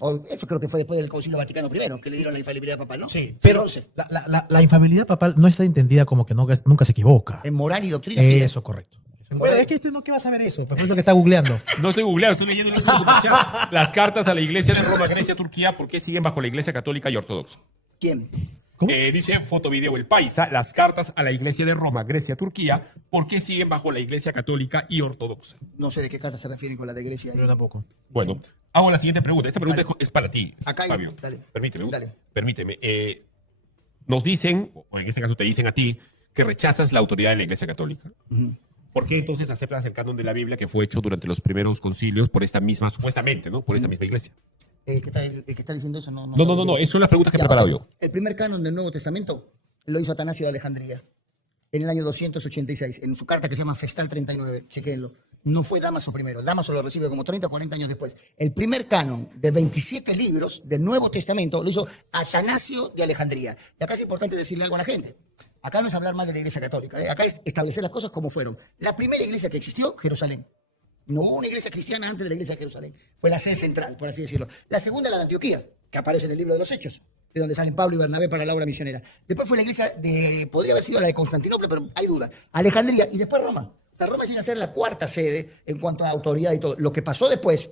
o eso creo que fue después del Concilio Vaticano I, que le dieron la infalibilidad papal, ¿no? Sí, Pero pero la infabilidad papal no está entendida como que nunca se equivoca. en moral y doctrina sí. Eso, correcto. Bueno, es que no, ¿qué vas a ver eso? Por eso que está googleando. No estoy googleando, estoy leyendo el superchat. Las cartas a la iglesia de Roma, Grecia, Turquía, ¿por qué siguen bajo la iglesia católica y ortodoxa? ¿Quién? ¿Cómo? Dice foto video el paisa, las cartas a la iglesia de Roma, Grecia, Turquía, ¿por qué siguen bajo la iglesia católica y ortodoxa? No sé de qué carta se refieren con la de Grecia. Yo tampoco. Bueno, hago la siguiente pregunta. Esta pregunta Dale. es para ti, Acá hay- Fabio. dale. Permíteme. Dale. Permíteme. Nos dicen, o en este caso te dicen a ti, que rechazas la autoridad de la iglesia católica. ¿Por qué entonces aceptas el canon de la Biblia que fue hecho durante los primeros concilios por esta misma, supuestamente, ¿no? Por esta misma iglesia? El que está diciendo eso no. No. Esas son las preguntas que he Ya, preparado ok. yo. El primer canon del Nuevo Testamento lo hizo Atanasio de Alejandría en el año 286, en su carta que se llama Festal 39. Chequenlo. No fue Dámaso primero. Dámaso lo recibe como 30 o 40 años después. El primer canon de 27 libros del Nuevo Testamento lo hizo Atanasio de Alejandría. Y acá es importante decirle algo a la gente. Acá no es hablar mal de la Iglesia Católica. Acá es establecer las cosas como fueron. La primera iglesia que existió, Jerusalén. No hubo una iglesia cristiana antes de la iglesia de Jerusalén. Fue la sede central, por así decirlo. La segunda, la de Antioquía, que aparece en el libro de los Hechos, de donde salen Pablo y Bernabé para la obra misionera. Después fue la iglesia podría haber sido la de Constantinopla, pero hay duda. Alejandría y después Roma. Roma llega a ser la cuarta sede en cuanto a autoridad y todo. Lo que pasó después,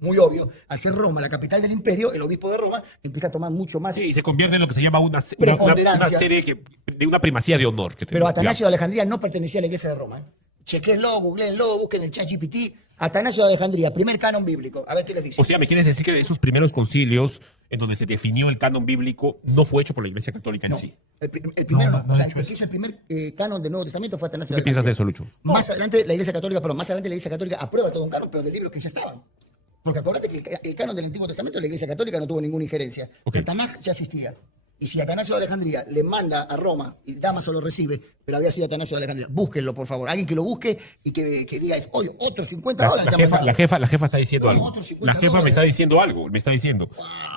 muy obvio, al ser Roma la capital del imperio, el obispo de Roma empieza a tomar mucho más. Sí, se convierte en lo que se llama una Preponderancia. serie de una primacía de honor. Pero Atanasio de Alejandría no pertenecía a la iglesia de Roma. Chequenlo, googleenlo, busquen el ChatGPT. Atanasio de Alejandría, primer canon bíblico. A ver qué les dice. O sea, ¿me quieres decir que esos primeros concilios en donde se definió el canon bíblico no fue hecho por la Iglesia Católica en No, sí? el primero No, no. no O sea, ha hecho el que hizo el primer canon del Nuevo Testamento fue Atanasio ¿Qué de piensas de Alejandría. eso, Lucho? Más adelante la Iglesia Católica aprueba todo un canon, pero de libros que ya estaban. Porque acuérdate que el canon del Antiguo Testamento la Iglesia Católica no tuvo ninguna injerencia. Ok. El Tanaj ya existía. Y si Atanasio de Alejandría le manda a Roma y Dámaso lo recibe, pero había sido Atanasio de Alejandría, búsquenlo, por favor. Alguien que lo busque y que diga, oye, otros 50 La dólares. te hemos pagado. jefa está diciendo No, algo. otros 50 La jefa me dólares. está diciendo algo. Me está diciendo,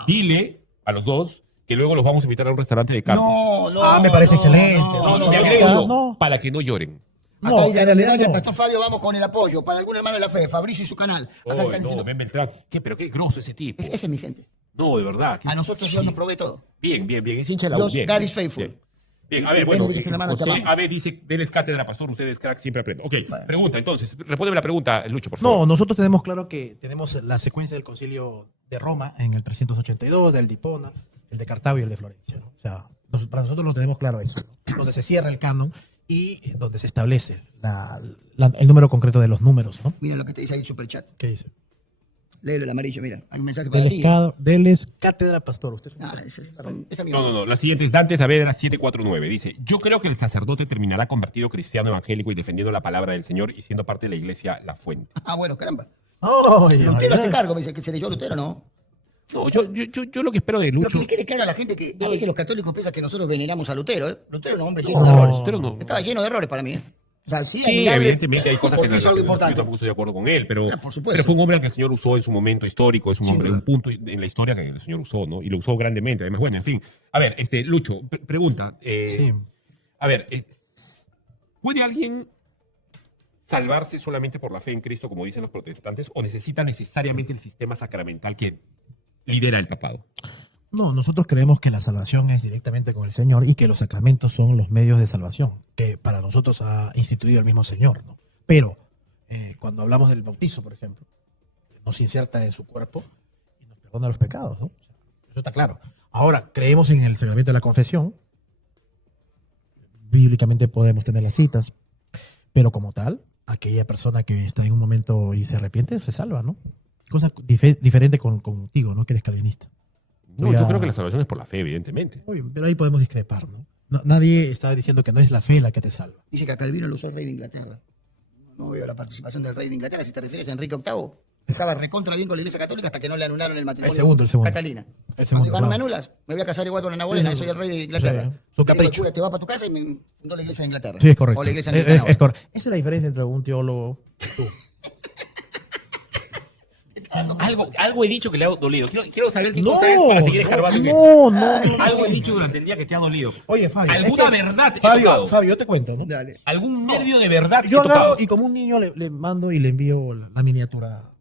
dile a los dos que luego los vamos a invitar a un restaurante de carnes. Ah, me parece excelente. Le no, agrego yo, no. para que no lloren. Acá No, dice, en realidad el no. pastor Fabio, vamos con el apoyo. Para algún hermano de la fe, Fabricio y su canal. Acá están diciendo, Ben Beltrán. Pero qué grosso ese tipo. ese es mi gente. No, de verdad. A nosotros Dios nos provee todo. Bien. Es hincha de la Dios, U. Bien, God bien, is faithful. bien. Bien, a ver, Y bueno, Benedict es una mano, te José amamos. Ave dice, denles cátedra, pastor, ustedes crack, siempre aprenden. Ok, Bueno. pregunta, entonces, respóndeme la pregunta, Lucho, por favor. No, nosotros tenemos claro que tenemos la secuencia del concilio de Roma en el 382, del de Hipona, el de Cartago y el de Florencia, ¿no? O sea, para nosotros lo tenemos claro eso, ¿no? Donde se cierra el canon y donde se establece el número concreto de los números, ¿no? Mira lo que te dice ahí el superchat. ¿Qué dice? Léelo el amarillo, mira. Hay un mensaje para ti. Deles cátedra, pastor. Usted Esa es mi No, la siguiente es Dante Saavedra 749. Dice, yo creo que el sacerdote terminará convertido cristiano evangélico y defendiendo la palabra del Señor y siendo parte de la iglesia La Fuente. Ah, bueno, caramba. Oh, Lutero hace cargo, me dice que seré yo Lutero, ¿no? No, yo lo que espero de Pero Lucho... que le quede claro a la gente que a veces los católicos piensan que nosotros veneramos a Lutero, ¿eh? Lutero es un hombre lleno de No, errores. Lutero no. Estaba lleno de errores para mí, ¿eh? O sea, sí, Sí, admirable, evidentemente hay cosas que porque es algo yo importante. tampoco estoy de acuerdo con él, pero, Por supuesto. pero fue un hombre al que el Señor usó en su momento histórico, es un Sin hombre, duda. un punto en la historia que el Señor usó, ¿no? Y lo usó grandemente, además, bueno, en fin. A ver, Lucho, pregunta. Sí. A ver, ¿puede alguien salvarse solamente por la fe en Cristo, como dicen los protestantes, o necesita necesariamente el sistema sacramental que lidera el papado? No, nosotros creemos que la salvación es directamente con el Señor y que los sacramentos son los medios de salvación que para nosotros ha instituido el mismo Señor, ¿no? Pero cuando hablamos del bautizo, por ejemplo, nos inserta en su cuerpo y nos perdona los pecados, ¿no? O sea, eso está claro. Ahora, creemos en el sacramento de la confesión. Bíblicamente podemos tener las citas, pero como tal, aquella persona que está en un momento y se arrepiente, se salva, ¿no? Cosa diferente contigo, ¿no? Que eres calvinista. No, Ya. yo creo que la salvación es por la fe, evidentemente. Muy bien, pero ahí podemos discrepar, ¿no? Nadie está diciendo que no es la fe la que te salva. Dice que a Calvino lo usó el rey de Inglaterra. No veo la participación del rey de Inglaterra. Si te refieres a Enrique VIII, estaba recontra bien con la Iglesia Católica hasta que no le anularon el matrimonio. El segundo. Catalina. El segundo, Cuando me claro. anulas, me voy a casar igual con Ana Bolena, soy el rey de Inglaterra. Sí, su Y digo, capricho. "Cura, te vas para tu casa y me fundó la Iglesia de Inglaterra. Sí, es correcto. O la Iglesia Es anglicana. correcto. Esa es la diferencia entre un teólogo y tú. Algo he dicho que le ha dolido. Quiero saber qué No, cosa es para seguir escarbando en no. eso. Algo he dicho durante el día que te ha dolido. Oye, Fabio. ¿Alguna es que- verdad te he tocado? Fabio, yo te cuento, ¿no? Dale. ¿Algún nervio de verdad te Yo he tocado? agarro y como un niño le mando y le envío la miniatura a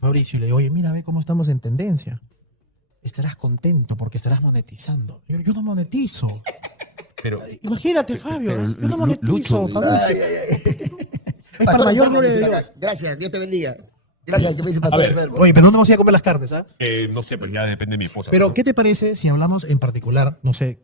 Fabricio y le digo, oye, mira, ve cómo estamos en tendencia. Estarás contento porque estarás monetizando. Yo no monetizo. Pero, Imagínate, Fabio. pero, Yo no monetizo, Lucho, Fabricio. Es para Pastor mayor enfermo, gloria de dice Dios. acá. Gracias, Dios te bendiga. Gracias al que me dice A pastor ver, enfermo. Oye, pero no vamos a ir a comer las carnes, ¿ah? no sé, pues ya depende de mi esposa. Pero, ¿qué te parece si hablamos en particular, no sé,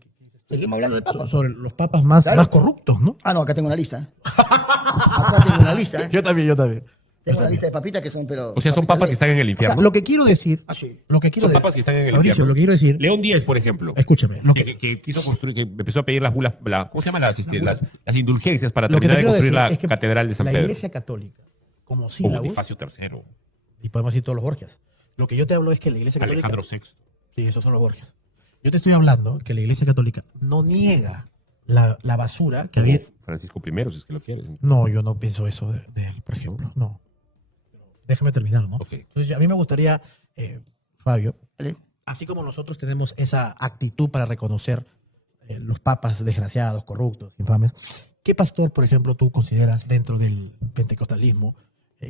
Seguimos hablando del Papa. sobre los papas más, Claro. más corruptos, ¿no? Ah, no, acá tengo una lista. Acá tengo una lista. Yo también. Tengo una lista de papitas que son, pero... O sea, son papas que están en el O sea, infierno. lo que quiero decir, Ah, sí. lo que quiero Son de- papas que están en el Mauricio, infierno. lo que quiero decir, León Díez, por ejemplo. escúchame, lo Que quiso construir, que empezó a pedir las bulas, ¿cómo se llaman las indulgencias para lo que te terminar de quiero construir decir la es que catedral de San la Pedro? Iglesia Católica, como Como sílabus, Bonifacio III, y podemos decir todos los Borgias. Lo que yo te hablo es que la Iglesia Católica... Alejandro VI. Sí, esos son los Borgias. Yo te estoy hablando que la Iglesia Católica no niega la basura que había... Francisco I, si es que lo quieres. No, yo no pienso eso de él, por ejemplo. No. Déjame terminar, ¿no? Ok. Entonces, a mí me gustaría, Fabio, ¿Vale? así como nosotros tenemos esa actitud para reconocer los papas desgraciados, corruptos, infames, ¿qué pastor, por ejemplo, tú consideras dentro del pentecostalismo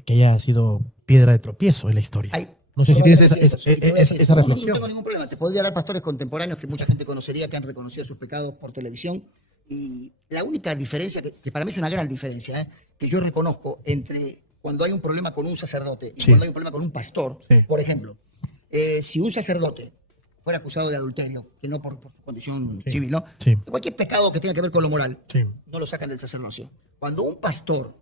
que haya sido piedra de tropiezo en la historia? Hay- No sé si Bueno, tienes decir, y te voy a decir, esa no, reflexión. No tengo ningún problema. Te podría dar pastores contemporáneos que mucha gente conocería, que han reconocido sus pecados por televisión. Y la única diferencia, que para mí es una gran diferencia, que yo reconozco entre cuando hay un problema con un sacerdote y Sí. cuando hay un problema con un pastor, Sí. por ejemplo, si un sacerdote fuera acusado de adulterio, que no por su condición Sí. civil, ¿no? Sí. Cualquier pecado que tenga que ver con lo moral, Sí. no lo sacan del sacerdocio. Cuando un pastor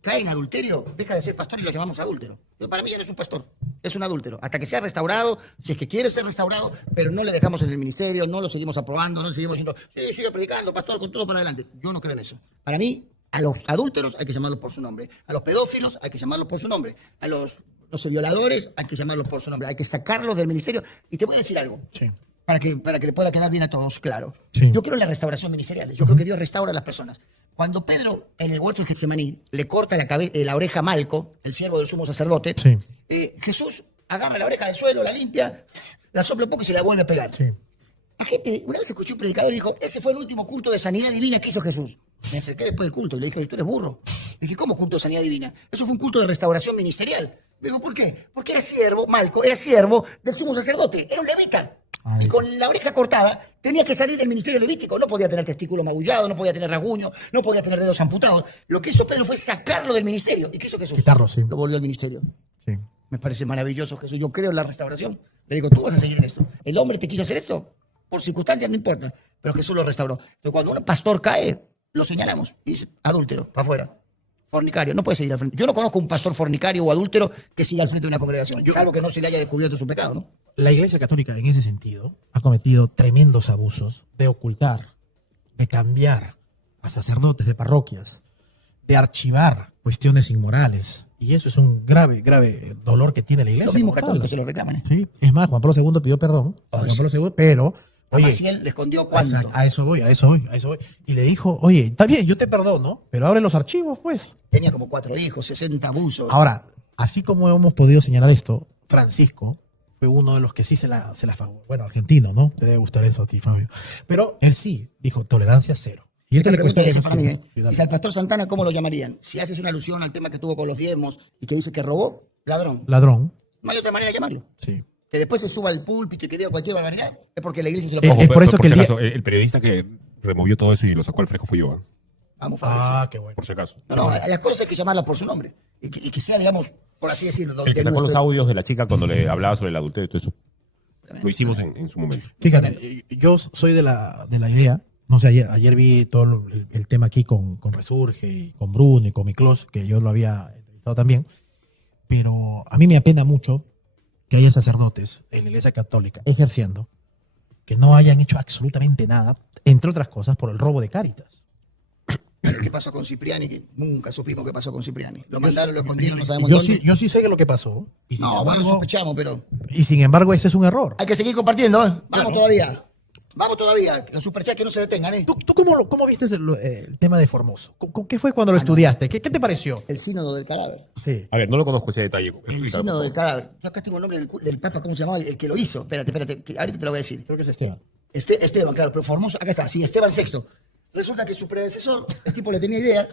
cae en adulterio, deja de ser pastor y lo llamamos adúltero. Pero para mí ya no es un pastor, es un adúltero. Hasta que sea restaurado, si es que quiere ser restaurado, pero no le dejamos en el ministerio, no lo seguimos aprobando, no le seguimos diciendo, sí, siga predicando, pastor, con todo para adelante. Yo no creo en eso. Para mí, a los adúlteros hay que llamarlos por su nombre. A los pedófilos hay que llamarlos por su nombre. A los, no sé, violadores hay que llamarlos por su nombre. Hay que sacarlos del ministerio. Y te voy a decir algo. Sí. Para que le pueda quedar bien a todos, claro. Sí. Yo creo en la restauración ministerial. Yo creo que Dios restaura a las personas. Cuando Pedro, en el huerto de Getsemaní, le corta la oreja a Malco, el siervo del sumo sacerdote, Sí. Jesús agarra la oreja del suelo, la limpia, la sopla un poco y se la vuelve a pegar. Sí. La gente, una vez escuché un predicador y dijo, ese fue el último culto de sanidad divina que hizo Jesús. Me acerqué después del culto y le dije, tú eres burro. Le dije, ¿cómo culto de sanidad divina? Eso fue un culto de restauración ministerial. Me dijo, ¿por qué? Porque era siervo, Malco, era siervo del sumo sacerdote, era un levita. Ay. Y con la oreja cortada tenía que salir del ministerio levítico. No podía tener testículo magullado, no podía tener rasguño, no podía tener dedos amputados. Lo que hizo Pedro fue sacarlo del ministerio. ¿Y qué hizo Jesús? Quitarlo, sí. Lo volvió al ministerio. Sí. Me parece maravilloso, Jesús. Yo creo en la restauración. Le digo, tú vas a seguir en esto. El hombre te quiso hacer esto. Por circunstancias no importa. Pero Jesús lo restauró. Pero cuando un pastor cae, lo señalamos. Y dice, adúltero, para afuera. Fornicario, no puede seguir al frente. Yo no conozco un pastor fornicario o adúltero que siga al frente de una congregación. Salvo que no se le haya descubierto su pecado, ¿no? La Iglesia Católica, en ese sentido, ha cometido tremendos abusos de ocultar, de cambiar a sacerdotes de parroquias, de archivar cuestiones inmorales. Y eso es un grave, grave dolor que tiene la Iglesia. Los mismos como tal. católicos se lo reclaman. Sí, es más, Juan Pablo II pidió perdón. Ay, Juan Pablo II, pero, oye, Maciel le escondió cuánto. a eso voy, a eso voy, a eso voy. Y le dijo, oye, está bien, yo te perdono, pero abre los archivos, pues. Tenía como 4 hijos, 60 abusos. Ahora, así como hemos podido señalar esto, Francisco fue uno de los que sí se la fagó. Bueno, argentino, ¿no? Te debe gustar eso a ti, Fabio. Pero él sí dijo tolerancia cero. Y esto Te le pregunto cuesta eso para mí, ¿eh? Sí, dale. Dice al pastor Santana, ¿cómo lo llamarían? Si haces una alusión al tema que tuvo con los diezmos y que dice que robó, ladrón. Ladrón, No hay otra manera de llamarlo. sí. Que después se suba al púlpito y que diga cualquier barbaridad, es porque la iglesia se lo Es pone. por eso que si el día- acaso, el periodista que removió todo eso y lo sacó al fresco fui yo, ¿eh? Vamos, Fabricio. Ah, qué bueno. Por si acaso. No, a las cosas hay que llamarlas por su nombre. Y que sea, digamos, por así decirlo. El que de sacó los nuestro- audios de la chica cuando le hablaba sobre el adulterio y todo eso. Lo hicimos en su momento. Fíjate, yo soy de la idea, no sé, ayer vi todo el tema aquí con Resurge, y con Bruno y con Miklos, que yo lo había entrevistado también, pero a mí me apena mucho que haya sacerdotes en la Iglesia Católica ejerciendo que no hayan hecho absolutamente nada, entre otras cosas por el robo de Cáritas. ¿Qué pasó con Cipriani? Que nunca supimos qué pasó con Cipriani. Lo mandaron, lo escondieron, no sabemos Yo dónde. sí, yo sí sé que lo que pasó, y sin, No, bueno, embargo, sospechamos, pero ese es un error. hay que seguir compartiendo, ¿eh? Vamos Claro. todavía. Vamos todavía. Los superchats que no se detengan, ¿eh? ¿Tú cómo viste el tema de Formoso? ¿Qué fue cuando lo estudiaste? ¿Qué te pareció? El sínodo del cadáver. Sí. A ver, no lo conozco ese detalle. El Explícalo, sínodo por del favor. cadáver. Yo acá tengo el nombre del Papa, ¿cómo se llamaba? El que lo hizo. Espérate, que ahorita te lo voy a decir. Creo que es Esteban. Esteban, claro, pero Formoso, acá está, sí, Esteban VI. Resulta que su predecesor, el tipo le tenía idea,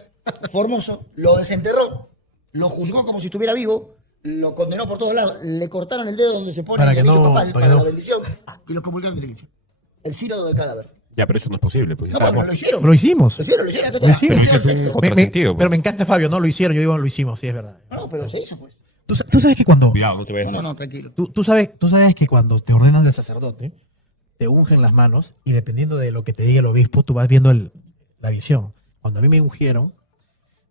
Formoso, lo desenterró, lo juzgó como si estuviera vivo, lo condenó por todos lados, le cortaron el dedo donde se pone Para el que anillo no- papal para que para no- la bendición y lo comulgaron de la iglesia. El sínodo del cadáver. Ya, pero eso no es posible. Pues, ya No, bueno, estábamos- lo hicieron. Lo hicimos. Lo hicieron, acá está. Lo hicimos. Pero Esteban dices, VI. contrasentido, pues. Pero me encanta, Fabio, no lo hicieron, yo digo lo hicimos, sí, es verdad. No, pero se hizo, pues. Tú sabes que cuando Cuidado, no te vayas a... No, tranquilo. tú sabes que cuando te ordenan de sacerdote, te ungen las manos y dependiendo de lo que te diga el obispo, tú vas viendo la visión. Cuando a mí me ungieron,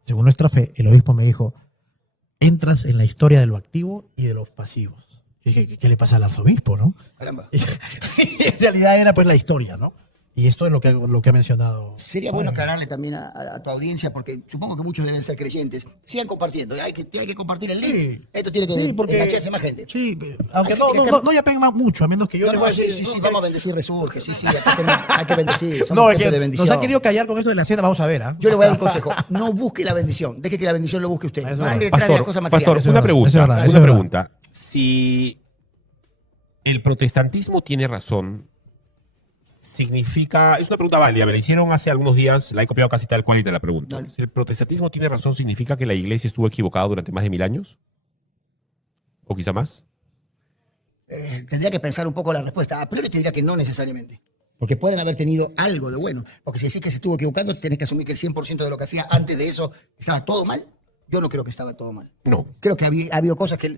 según nuestra fe, el obispo me dijo, entras en la historia de lo activo y de los pasivos. ¿Qué le pasa al arzobispo, no? Caramba. En realidad era pues la historia, ¿no? Y esto es lo que ha mencionado. Sería bueno aclararle también a tu audiencia, porque supongo que muchos deben ser creyentes. Sigan compartiendo, hay que compartir el link. Sí. Esto tiene que engancharse más gente. Sí, aunque no ya peguen mucho, a menos que yo No, les no, voy a decir. sí, vamos a bendecir Resurge, sí, hay que bendecir, somos No, es gente que de bendición. nos han querido callar con esto de la cena, vamos a ver, ¿ah? Yo le voy a dar un consejo, no busque la bendición, deje que la bendición lo busque usted. Eso No es ande verdad. detrás de las cosas Pastor, materiales. Eso es una verdad, pregunta. eso es verdad, eso Una es verdad. pregunta. Si el protestantismo tiene razón, significa. Es una pregunta válida, me la hicieron hace algunos días, la he copiado casi tal cual y te la pregunto. Dale. Si el protestantismo tiene razón, ¿significa que la iglesia estuvo equivocada durante más de 1000 años? ¿O quizá más? Tendría que pensar un poco la respuesta. A priori te diría que no necesariamente. Porque pueden haber tenido algo de bueno. Porque si decís que se estuvo equivocando, tenés que asumir que el 100% de lo que hacía antes de eso estaba todo mal. Yo no creo que estaba todo mal. No. Creo que ha habido cosas que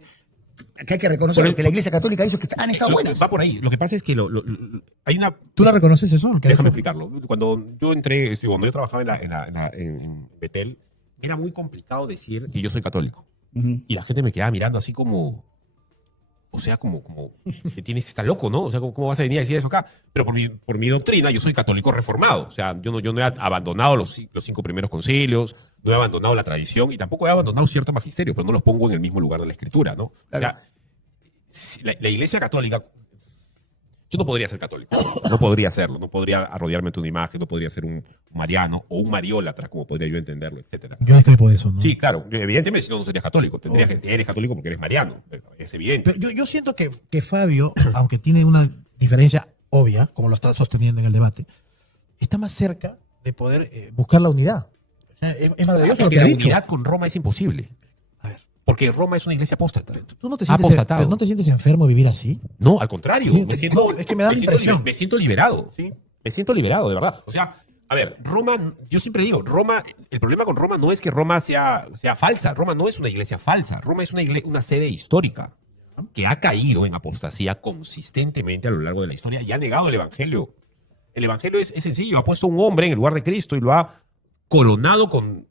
hay que reconocer. Pero- Que la Iglesia Católica hizo que han estado buenas. Va por ahí. Lo que pasa es que hay una. ¿Tú la reconoces eso? Déjame explicarlo. Cuando yo entré, cuando yo trabajaba en Betel, era muy complicado decir que yo soy católico. Ujú. Y la gente me quedaba mirando así como. O sea, como que tienes, está loco, ¿no? O sea, ¿cómo vas a venir a decir eso acá? Pero por mi doctrina, yo soy católico reformado. O sea, yo no he abandonado los 5 primeros concilios, no he abandonado la tradición y tampoco he abandonado cierto magisterio, pero no los pongo en el mismo lugar de la escritura, ¿no? Claro. O sea, si la iglesia católica. Yo no podría ser católico, no podría serlo, no podría arrodillarme ante una imagen, no podría ser un mariano o un mariólatra, como podría yo entenderlo, etcétera. Yo discrepo de eso, ¿no? Sí, claro, evidentemente si no, no serías católico, tendrías que eres católico porque eres mariano, es evidente. Pero yo siento que Fabio, aunque tiene una diferencia obvia, como lo está sosteniendo en el debate, está más cerca de poder buscar la unidad. O sea, es maravilloso lo Porque que ha la dicho. unidad con Roma es imposible, A ver, porque Roma es una iglesia apóstata. ¿tú no te Apostatado. sientes, ¿no te sientes enfermo vivir así? No, al contrario, Sí, me siento, no, es que me da la siento- impresión. me siento liberado. Sí. Me siento liberado, de verdad. O sea, a ver, Roma, yo siempre digo, Roma, el problema con Roma no es que Roma sea falsa. Roma no es una iglesia falsa. Roma es una sede histórica que ha caído en apostasía consistentemente a lo largo de la historia y ha negado el evangelio. El evangelio es sencillo. Ha puesto a un hombre en el lugar de Cristo y lo ha coronado con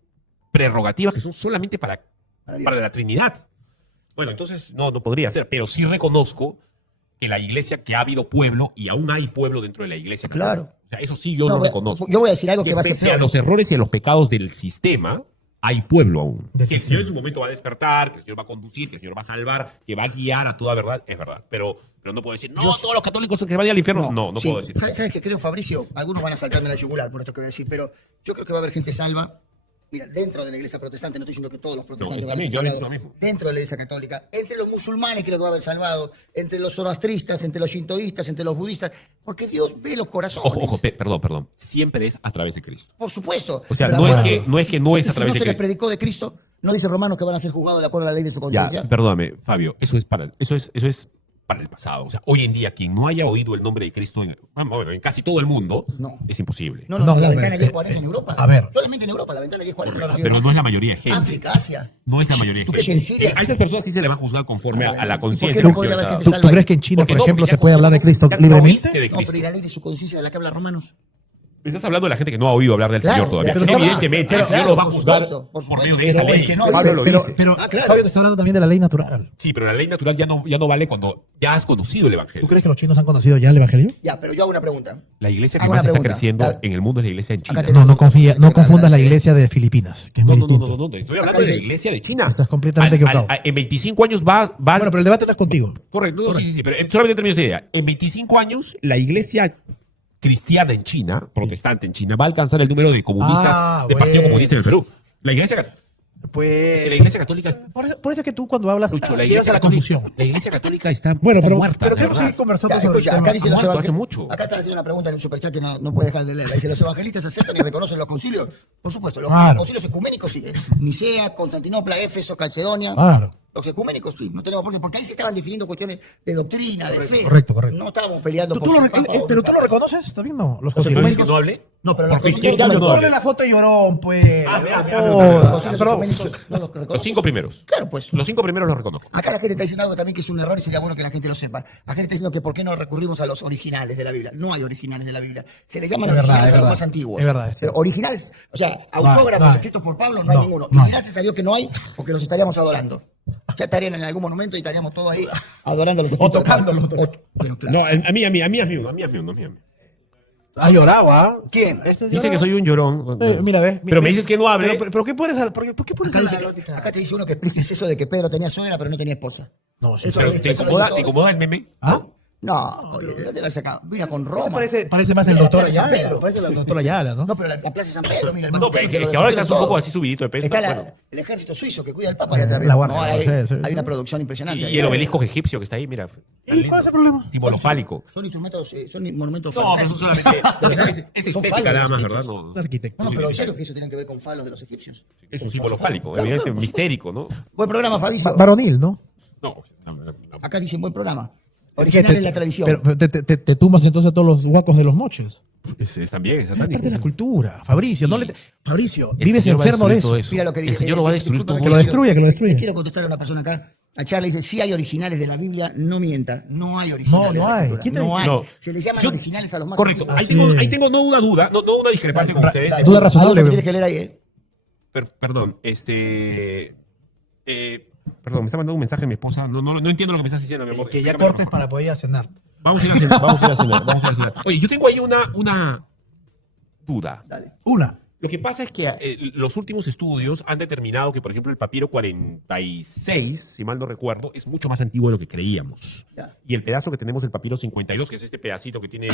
prerrogativas que son solamente para la Trinidad. Bueno, entonces no podría ser, pero sí reconozco que la iglesia, que ha habido pueblo y aún hay pueblo dentro de la iglesia. Claro. O sea, eso sí yo No, lo reconozco. Yo voy a decir algo que Que va a ser pese a peor. los errores y a los pecados del sistema, hay pueblo aún. Del Que el sistema. Señor en su momento va a despertar, que el Señor va a conducir, que el Señor va a salvar, que va a guiar a toda verdad, es verdad. Pero no puedo decir, no, todos los católicos son que van al infierno. No Sí, puedo decir. ¿Sabes qué creo, Fabricio? Algunos van a saltarme la yugular por esto que voy a decir, pero yo creo que va a haber gente salva. Mira, dentro de la iglesia protestante, no estoy diciendo que todos los protestantes yo van a también, ser yo salvados. lo mismo. Dentro de la iglesia católica, entre los musulmanes creo que va a haber salvado, entre los zoroastristas, entre los shintoístas, entre los budistas, porque Dios ve los corazones. Ojo, perdón. Siempre es a través de Cristo. Por supuesto. O sea, Pero no es acuérdate, que no es a si través no de se les Cristo. predicó de Cristo, no dice Romanos que van a ser juzgados de acuerdo a la ley de su conciencia. Ya, perdóname, Fabio, eso es para el pasado. O sea, hoy en día, quien no haya oído el nombre de Cristo en casi todo el mundo, No. es imposible. No, No, la no, ventana pero, 1040 en Europa. a ver. Solamente en Europa, la ventana 1040 Pero no es la mayoría de gente. África, Asia. No es la mayoría de ¿Tú crees gente. que en Siria? A esas personas sí se le va a juzgar conforme a la ¿Y por qué conciencia. no que puede Dios haber ha gente dado. ¿Tú crees que en China, ¿Por qué por no? ejemplo, Porque se ya puede hablar de Cristo ya libremente? oíste de No, pero ¿y Cristo. la ley de su conciencia de la que habla Romanos? Estás hablando de la gente que no ha oído hablar del Claro, Señor todavía. pero Evidentemente, pero el Señor claro, lo va a por juzgar supuesto, por por medio de supuesto. esa Pero ley. el que no- Pablo lo dice. Pero claro. Fabio te está hablando también de la ley natural. Sí, pero la ley natural ya no vale cuando ya has conocido el ¿Tú Evangelio. crees que los chinos han conocido ya el evangelio? Ya, pero yo hago una pregunta. La iglesia que Hago más una está pregunta. creciendo Ya. en el mundo es la iglesia en China. Acá te- No No, confundas la sí. iglesia de Filipinas, que es muy distinto. No. Estoy hablando Acá de la dice- iglesia de China. Estás completamente equivocado. En 25 años va Bueno, pero el debate no es contigo. Correcto, no, sí, pero solamente termino esta idea. En 25 años, la iglesia cristiana en China, protestante en China, va a alcanzar el número de comunistas, Ah, de Partido bueno. Comunista en el Perú. La iglesia católica es... Por eso es que tú cuando hablas Lucho, llegas a la confusión. La iglesia católica está, Bueno, está pero muerta, quiero de seguir verdad. conversando Ya, sobre escucha, el tema. acá dice Ha los muerto evangel- hace mucho. Acá está haciendo una pregunta en el superchat que no puede dejar de leer. Dice, ¿los evangelistas aceptan y reconocen los concilios? Por supuesto, los Claro. concilios ecuménicos sí. Nicea, Constantinopla, Éfeso, Calcedonia. Claro. Los ecuménicos sí, no tenemos por qué, porque ahí se estaban definiendo cuestiones de doctrina, de fe. Correcto. No estábamos peleando Pero tú lo si papa o no reconoces, ¿está bien? No, los ¿Los concilios. que no hable? No, pero Por los fiscalidad no Ponle hable. la foto de Llorón, pues. los reconozco. Los 5 primeros. Claro, pues. Los 5 primeros los reconozco. Acá la gente está diciendo algo también que es un error y sería bueno que la gente lo sepa. La gente está diciendo que por qué no recurrimos a los originales de la Biblia. No hay originales de la Biblia. Se les llaman Es verdad, originales es a los verdad. más antiguos. Es verdad, es Pero cierto. originales, o sea, autógrafos no hay. escritos por Pablo no hay No, ninguno. no Y hay. gracias a Dios que no hay, porque los estaríamos adorando. Ya estarían en algún monumento y estaríamos todos ahí adorando los O tocándolos. Bueno, claro. No, a mí no. Ha llorado, ¿ah? ¿Quién? Este Dice que soy un llorón. Mira, ve. Pero me dices que no hable. Pero ¿qué puedes hacer? ¿Por qué puedes Acá, hacer dice- la acá te dice uno que expliques eso de que Pedro tenía suegra pero no tenía esposa. No, sí. Eso Pero lo- ¿te eso lo incomoda, dice te todo. incomoda el meme? ¿Ah? No, oye, ¿de dónde la has sacado? Mira con Roma. Parece más el Mira, doctor Plaza San Ayala. Pedro. Parece el doctor Ayala, ¿no? No, pero la Plaza San Pedro, mira, el No, Vaticano, pero lo que ahora defendieron estás un poco todo. así subidito de peso. Está Bueno. el ejército suizo que cuida al Papa. allá atrás. la guardia, No, hay, sí. hay una producción impresionante. Y el obelisco egipcio que está ahí, mira. ¿Y cuál es el problema? Símbolo fálico. Son instrumentos, son monumentos No, pero eso solamente. Es Son estética falos nada los más, egipcios. ¿verdad? No, Arquitecto. No, pero en serio que eso tiene que ver con falos de los egipcios. es un símbolo fálico, evidente, mistérico, ¿no? Buen programa, Fabricio. Varonil, ¿no? No. Acá dicen buen programa. ¿Qué Original en la tradición. Pero te tumbas entonces a todos los huacos de los moches. Es también, es Es parte satánico. de la cultura. Fabricio, Fabricio, El vives Señor va a enfermo de destruir eso. todo Mira lo que dice. El Señor lo va a destruir Discúlpame todo. Que lo destruya, que lo destruya. Quiero contestar a una persona acá. A Charlie dice, si hay originales de la Biblia, no mienta. No hay originales. No de la hay. Escritura. ¿Quién te No dijo? hay. No. Se les llaman Yo- originales a los más Correcto. antiguos. Ahí tengo no una duda, no una discrepancia con ustedes. Duda razonable. Algo que tienes que leer ahí, Perdón, perdón, me está mandando un mensaje mi esposa. No entiendo lo que me estás diciendo, mi amor. Que ya Explícame, cortes por favor. para poder ir a cenar. Vamos a ir a cenar. Oye, yo tengo ahí una duda. Dale. Una. Lo que pasa es que los últimos estudios han determinado que, por ejemplo, el papiro 46, si mal no recuerdo, es mucho más antiguo de lo que creíamos. Ya. Y el pedazo que tenemos del papiro 52, que es este pedacito que tiene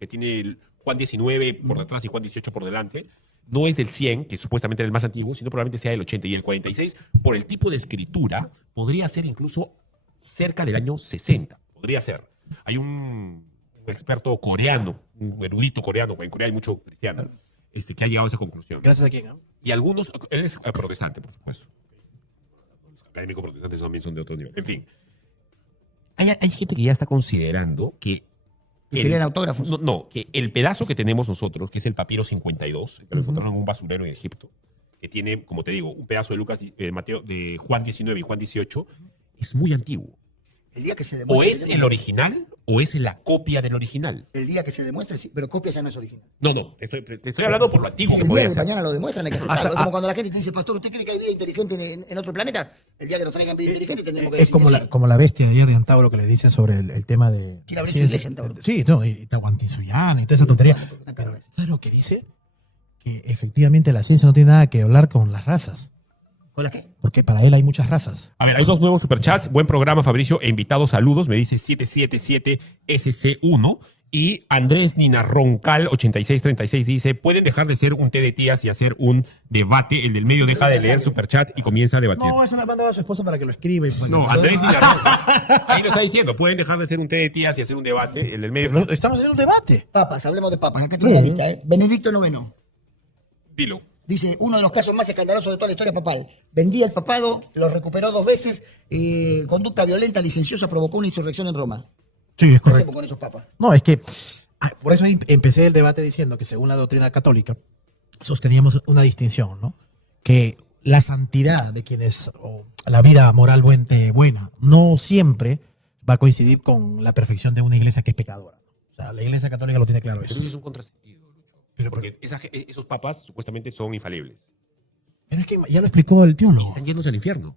el Juan 19 por detrás y Juan 18 por delante, no es del 100, que supuestamente era el más antiguo, sino probablemente sea del 80. Y el 46, por el tipo de escritura, podría ser incluso cerca del año 60. Podría ser. Hay un experto coreano, un erudito coreano, en Corea hay mucho cristiano, que ha llegado a esa conclusión. Gracias a quién. ¿Ah? Y algunos, él es protestante, por supuesto. Los académicos protestantes también son de otro nivel. En fin, hay gente que ya está considerando que Que querían autógrafos. no, que el pedazo que tenemos nosotros, que es el papiro 52, que lo encontraron en un basurero en Egipto, que tiene, como te digo, un pedazo de Lucas, Mateo, de Juan 19 y Juan 18, es muy antiguo. El día que se O demuestre. es el original o es la copia del original. El día que se demuestre, sí, pero copia ya no es original. No, te estoy hablando por lo Si antiguo el que día podría de ser. mañana lo demuestran, hay que aceptarlo. Es como cuando la gente te dice, pastor, ¿usted cree que hay vida inteligente en otro planeta? El día que nos traigan vida inteligente tendremos que Es decir como que sí. como la bestia de ayer de Antauro que le dicen sobre el tema de. Quiere abrir sí, su iglesia, Antauro. Sí, no, y Tahuantinsuyan y toda esa tontería. Una Pero, cabeza. ¿sabes lo que dice? Que efectivamente la ciencia no tiene nada que hablar con las razas. ¿Con la qué? Porque para él hay muchas razas. A ver, hay dos nuevos superchats. Buen programa, Fabricio. E invitados, saludos. Me dice 777SC1. Y Andrés Nina Roncal, 8636, dice: pueden dejar de ser un té de tías y hacer un debate. El del medio deja de leer superchat y comienza a debatir. No, eso le ha mandado a su esposa para que lo escriba. Y pues, No, Andrés Nina Roncal. Ahí lo está diciendo. Pueden dejar de ser un té de tías y hacer un debate. El del medio. Pero estamos haciendo un debate. Papas, hablemos de papas. Acá tengo una lista, ¿eh? Benedicto IX. Dilo. Dice, uno de los casos más escandalosos de toda la historia papal. Vendía el papado, lo recuperó 2 veces, conducta violenta, licenciosa, provocó una insurrección en Roma. Sí, es ¿Qué correcto. hacemos con esos papas? No, es que por eso empecé el debate diciendo que según la doctrina católica sosteníamos una distinción, ¿no? Que la santidad de quienes, o la vida moral buena, no siempre va a coincidir con la perfección de una iglesia que es pecadora. O sea, la iglesia católica lo tiene claro Pero eso. eso es un contrasentido, Lucho. Pero- Porque esos papas supuestamente son infalibles. Pero es que ya lo explicó el teólogo. Están yéndose al infierno.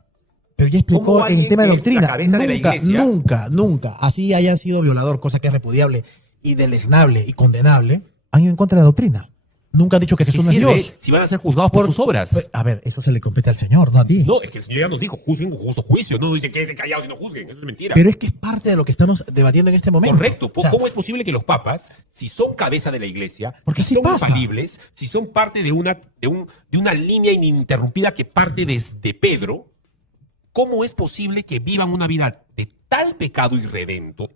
Pero ya explicó ¿Cómo en alguien tema de que es la doctrina. cabeza de la iglesia? Nunca, así hayan sido violador, cosa que es repudiable y deleznable y condenable, han ido en contra de la doctrina. Nunca han dicho que ¿Qué Jesús no es sirve Dios. si van a ser juzgados por sus obras? A ver, eso se le compete al Señor, no a ti. No, es que el Señor ya nos dijo, juzguen con justo juicio. No dice quédense callados y no juzguen. Eso es mentira. Pero es que es parte de lo que estamos debatiendo en este momento. Correcto. O sea, ¿Cómo es posible que los papas, si son cabeza de la iglesia, Porque si así son pasa. infalibles, si son parte de una línea ininterrumpida que parte desde Pedro, cómo es posible que vivan una vida de tal pecado irredento,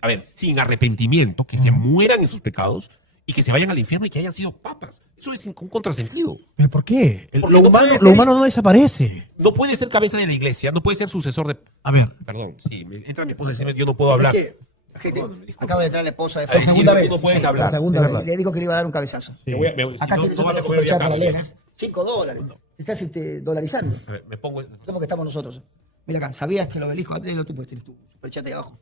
a ver, sin arrepentimiento, que se mueran en sus pecados y que se vayan al infierno y que hayan sido papas? Eso es un contrasentido. ¿Pero por qué? Porque Lo no humano, puede lo ser- humano no desaparece. No puede ser cabeza de la iglesia, no puede ser sucesor de... A ver, Perdón, sí, entra mi esposa y dice, yo no puedo hablar. es que Gente, acaba de entrar la esposa de A ver, Fabio. segunda vez, tú no puedes hablar. Segunda Le, vez. le digo que le iba a dar un cabezazo. Si Acá no, tienes no un vas a poder superchat viajar. paralelas. $5. Te estás dolarizando. A ver, me pongo. ¿Cómo que estamos nosotros? Mira acá, ¿sabías que el obelisco, léelo tú, pues tienes tu superchat ahí abajo?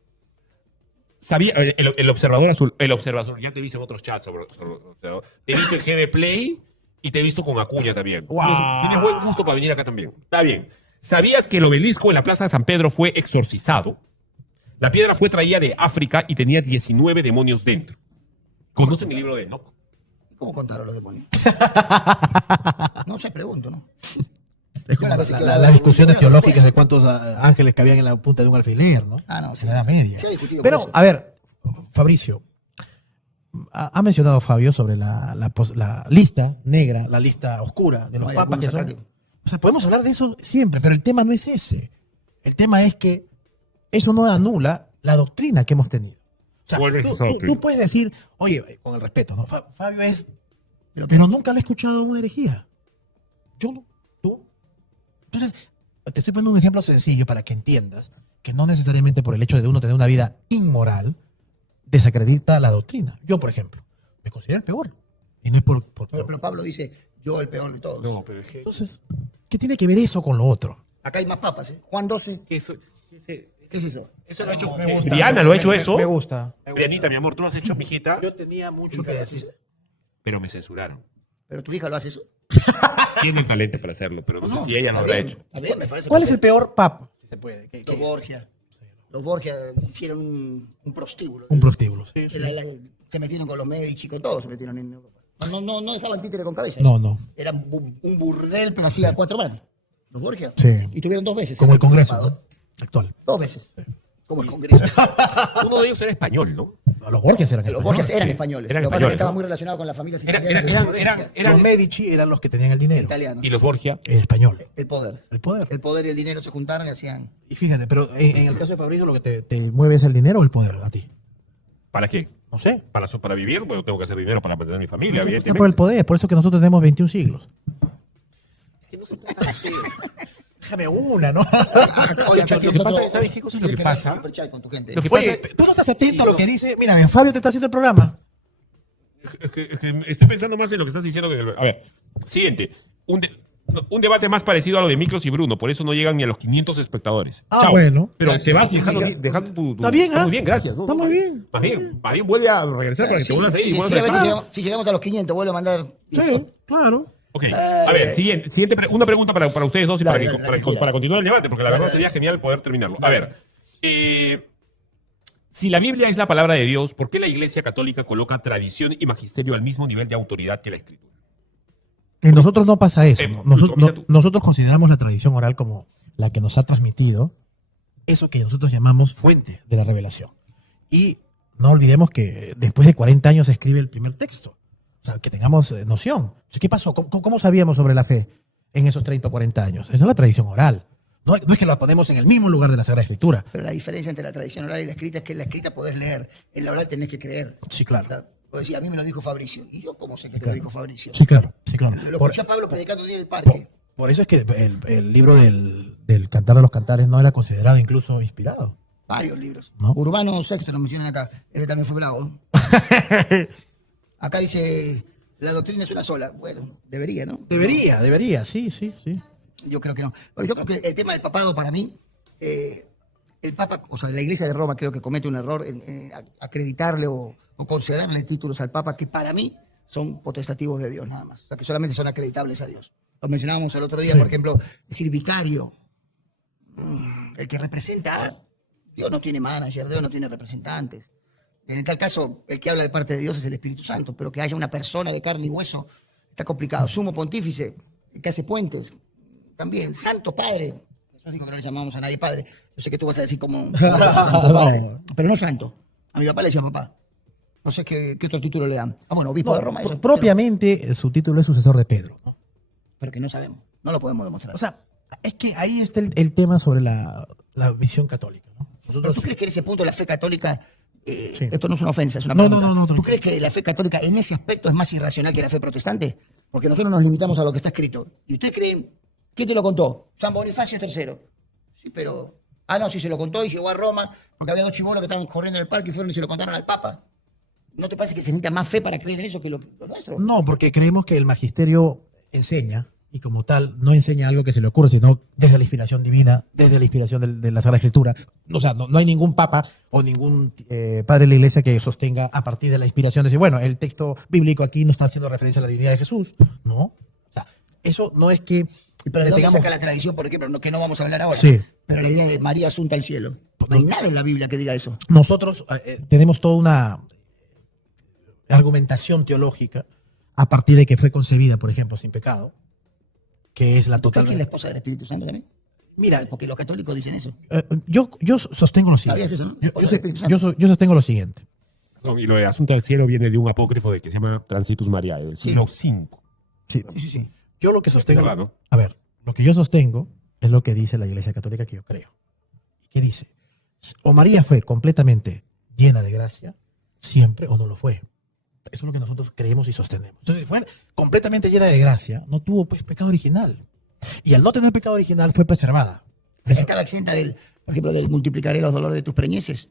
Sabía, el observador azul, el observador, ya te he visto en otros chats observador. Te he visto en GB Play y te he visto con Acuña también. Wow. Tienes buen gusto para venir acá también. Está bien. ¿Sabías que el obelisco en la Plaza de San Pedro fue exorcizado? La piedra fue traída de África y tenía 19 demonios dentro. ¿Conocen el libro de Enoch? ¿Cómo contaron los demonios? No sé, pregunto, ¿no? Es como Yo la vez que las discusiones yo- teológicas de cuántos ángeles cabían en la punta de un alfiler, ¿no? Ah, no, sí. En la Edad Media. Se ha discutido por Pero, eso. a ver, Fabricio, ha mencionado Fabio sobre la lista negra, la lista oscura de los Vaya, papas que son. sacate. O sea, podemos hablar de eso siempre, pero el tema no es ese. El tema es que eso no anula la doctrina que hemos tenido. O sea, ¿Cuál es esa tú doctrina? puedes decir, oye, con el respeto, ¿no? Fabio es. Pero nunca le he escuchado una herejía. Yo no. ¿Tú? Entonces, te estoy poniendo un ejemplo sencillo para que entiendas que no necesariamente por el hecho de uno tener una vida inmoral desacredita la doctrina. Yo, por ejemplo, me considero el peor. Y no es por Pero Pablo dice, yo el peor de todos. No, pero es que. Entonces, ¿qué tiene que ver eso con lo otro? Acá hay más papas, ¿eh? Juan 12, Eso, ¿qué es eso? eso lo ha hecho. Me gusta. Diana lo ha hecho eso. Me gusta. Dianita, mi amor, tú lo has hecho, mijita. Yo tenía mucho que decir. Pero me censuraron. Pero tu hija lo hace eso. Tiene el talento para hacerlo, pero no sé si ella no lo ha hecho. Está bien, me parece. ¿Cuál es el peor papa? Si se puede. Los Borgia. Los Borgia hicieron un prostíbulo. Un prostíbulo. Sí, sí. Se metieron con los Medici, con todos se metieron en Europa. No dejaban títere con cabeza. No, no. Era un burdel, pero hacía 4 manos. Los Borgia. Sí. Y tuvieron 2 veces. Como el Congreso, Papado. ¿no? Actual. 2 veces. Como el Congreso. Uno de ellos era español, ¿no? No, los Borgias eran Los españoles. Borgia eran Sí, españoles. eran Lo que pasa es que españoles, estaba ¿no? muy relacionado con las familias Era- italianas. era- de influencia. eran- Los Medici eran los que tenían el dinero. Italianos. Y los Borgia. El español. El poder. El poder. El poder y el dinero se juntaron y hacían. Y fíjate, pero en el caso de Fabricio, lo que te mueve es el dinero o el poder a ti. ¿Para qué? No sé. Para vivir, pues tengo que hacer dinero para mantener a mi familia, Está evidentemente. por el poder, por eso que nosotros tenemos 21 siglos. Que no se trata de usted. Déjame una, ¿no? Oye, lo que pasa, ¿sabes qué cosa es lo que pasa? Superchat con tu gente. Lo que Oye, pasa- tú no estás atento Sí, a lo no. que dice. Mira, bien, Fabio te está haciendo el programa. Es que estoy pensando más en lo que estás diciendo que en el- A ver, siguiente. Un debate más parecido a lo de Miklos y Bruno, por eso no llegan ni a los 500 espectadores. Ah, Chao. bueno. Pero se va dejando, Mira, dejando tu. Está bien, ¿ah? Muy bien, gracias. ¿no? Está muy bien. Más bien vuelve a regresar para que te vuelvas a ir. y vuelvas Sí, a a ver estar. si llegamos a los 500, vuelve a mandar. Sí, claro. Ok, a ver, una pregunta para ustedes dos y Dale, para, dale, que- dale, para, quieras. para continuar el debate, porque la verdad Dale, sería genial poder terminarlo. A ver, si la Biblia es la palabra de Dios, ¿por qué la Iglesia Católica coloca tradición y magisterio al mismo nivel de autoridad que la Escritura? En nosotros no pasa eso. Lucho, comienza tú. Nosotros consideramos la tradición oral como la que nos ha transmitido eso que nosotros llamamos fuente de la revelación. Y no olvidemos que después de 40 años se escribe el primer texto. O sea, que tengamos noción. ¿Qué pasó? ¿Cómo sabíamos sobre la fe en esos 30 o 40 años? Esa es la tradición oral. No es que la ponemos en el mismo lugar de la Sagrada Escritura. Pero la diferencia entre la tradición oral y la escrita es que en la escrita podés leer, en la oral tenés que creer. Sí, claro. O sea, vos decís, a mí me lo dijo Fabricio. ¿Y yo cómo sé que te lo dijo Fabricio? Sí, claro. Sí, claro. Lo Por, escuché a Pablo predicando en el parque. por eso es que el libro del Cantar de los Cantares no era considerado incluso inspirado. Varios libros. ¿No? Urbano VI nos mencionan acá. Ese también fue bravo. Acá dice, la doctrina es una sola. Bueno, debería, ¿no? Debería, sí. Yo creo que no. Pero yo creo que el tema del papado para mí, el Papa, o sea, la Iglesia de Roma creo que comete un error en acreditarle o concederle títulos al Papa que para mí son potestativos de Dios nada más. O sea, que solamente son acreditables a Dios. Lo mencionábamos el otro día, por ejemplo, decir vicario, el que representa, Dios no tiene manager, Dios no tiene representantes. En tal caso, el que habla de parte de Dios es el Espíritu Santo, pero que haya una persona de carne y hueso está complicado. Sumo pontífice, el que hace puentes, también. Santo Padre, yo digo que no le llamamos a nadie padre. Yo sé que tú vas a decir como Santo Padre, pero no santo. A mi papá le decía papá. No sé qué otro título le dan. Ah, bueno, obispo de Roma. eso, Propiamente su título es sucesor de Pedro, ¿no? pero que no sabemos. No lo podemos demostrar. O sea, es que ahí está el tema sobre la visión católica, ¿no? ¿Pero Nosotros, tú crees que en ese punto la fe católica, Sí. esto no es una ofensa, es una No, pregunta. no, ¿Tú tranquilo. crees que la fe católica en ese aspecto es más irracional que la fe protestante? Porque nosotros nos limitamos a lo que está escrito. ¿Y ustedes creen? ¿Quién te lo contó? San Bonifacio III. Sí, pero Ah, no, si se lo contó y llegó a Roma, porque había 2 chibolos que estaban corriendo en el parque y fueron y se lo contaron al Papa. ¿No te parece que se necesita más fe para creer en eso que lo nuestro? No, porque creemos que el magisterio enseña, y como tal, no enseña algo que se le ocurre, sino desde la inspiración divina, desde la inspiración de la Sagrada Escritura. O sea, no hay ningún papa o ningún padre de la iglesia que sostenga a partir de la inspiración, de decir, bueno, el texto bíblico aquí no está haciendo referencia a la divinidad de Jesús. No. O sea, eso no es que... Pero ¿de dónde saca la tradición, por ejemplo? Que no vamos a hablar ahora. Sí. Pero la idea de María asunta al cielo. No hay nada en la Biblia que diga eso. Nosotros tenemos toda una argumentación teológica a partir de que fue concebida, por ejemplo, sin pecado, que es la ¿Tú crees total... que es la esposa del Espíritu Santo también? Mira, Porque los católicos dicen eso. yo sostengo lo siguiente. ¿Sabías eso, no? Yo sostengo lo siguiente. No, y lo de Asunto al Cielo viene de un apócrifo de que se llama Transitus Mariae, del siglo V. Sí. Sí. Yo lo que sostengo... verdad, ¿no? A ver, lo que yo sostengo es lo que dice la Iglesia Católica que yo creo. ¿Qué dice? O María fue completamente llena de gracia, siempre, o no lo fue. Eso es lo que nosotros creemos y sostenemos. Entonces, si fue completamente llena de gracia, no tuvo pues pecado original. Y al no tener pecado original fue preservada. Estaba exenta por ejemplo, del multiplicaré los dolores de tus preñeces,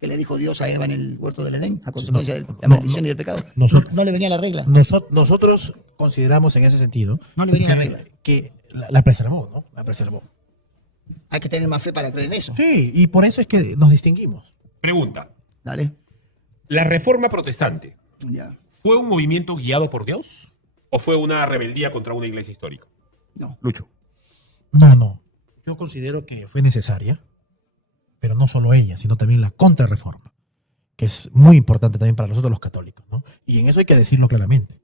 que le dijo Dios a Eva en el huerto del Edén, a consecuencia de la maldición y del pecado. No le venía la regla. Nosotros consideramos en ese sentido No le venía la regla. que la preservó, ¿no? La preservó. Hay que tener más fe para creer en eso. Sí, y por eso es que nos distinguimos. Pregunta. Dale. ¿La Reforma Protestante Ya. fue un movimiento guiado por Dios o fue una rebeldía contra una iglesia histórica? No. Lucho. No. Yo considero que fue necesaria, pero no solo ella, sino también la contrarreforma, que es muy importante también para nosotros los católicos, ¿no? Y en eso hay que decirlo claramente.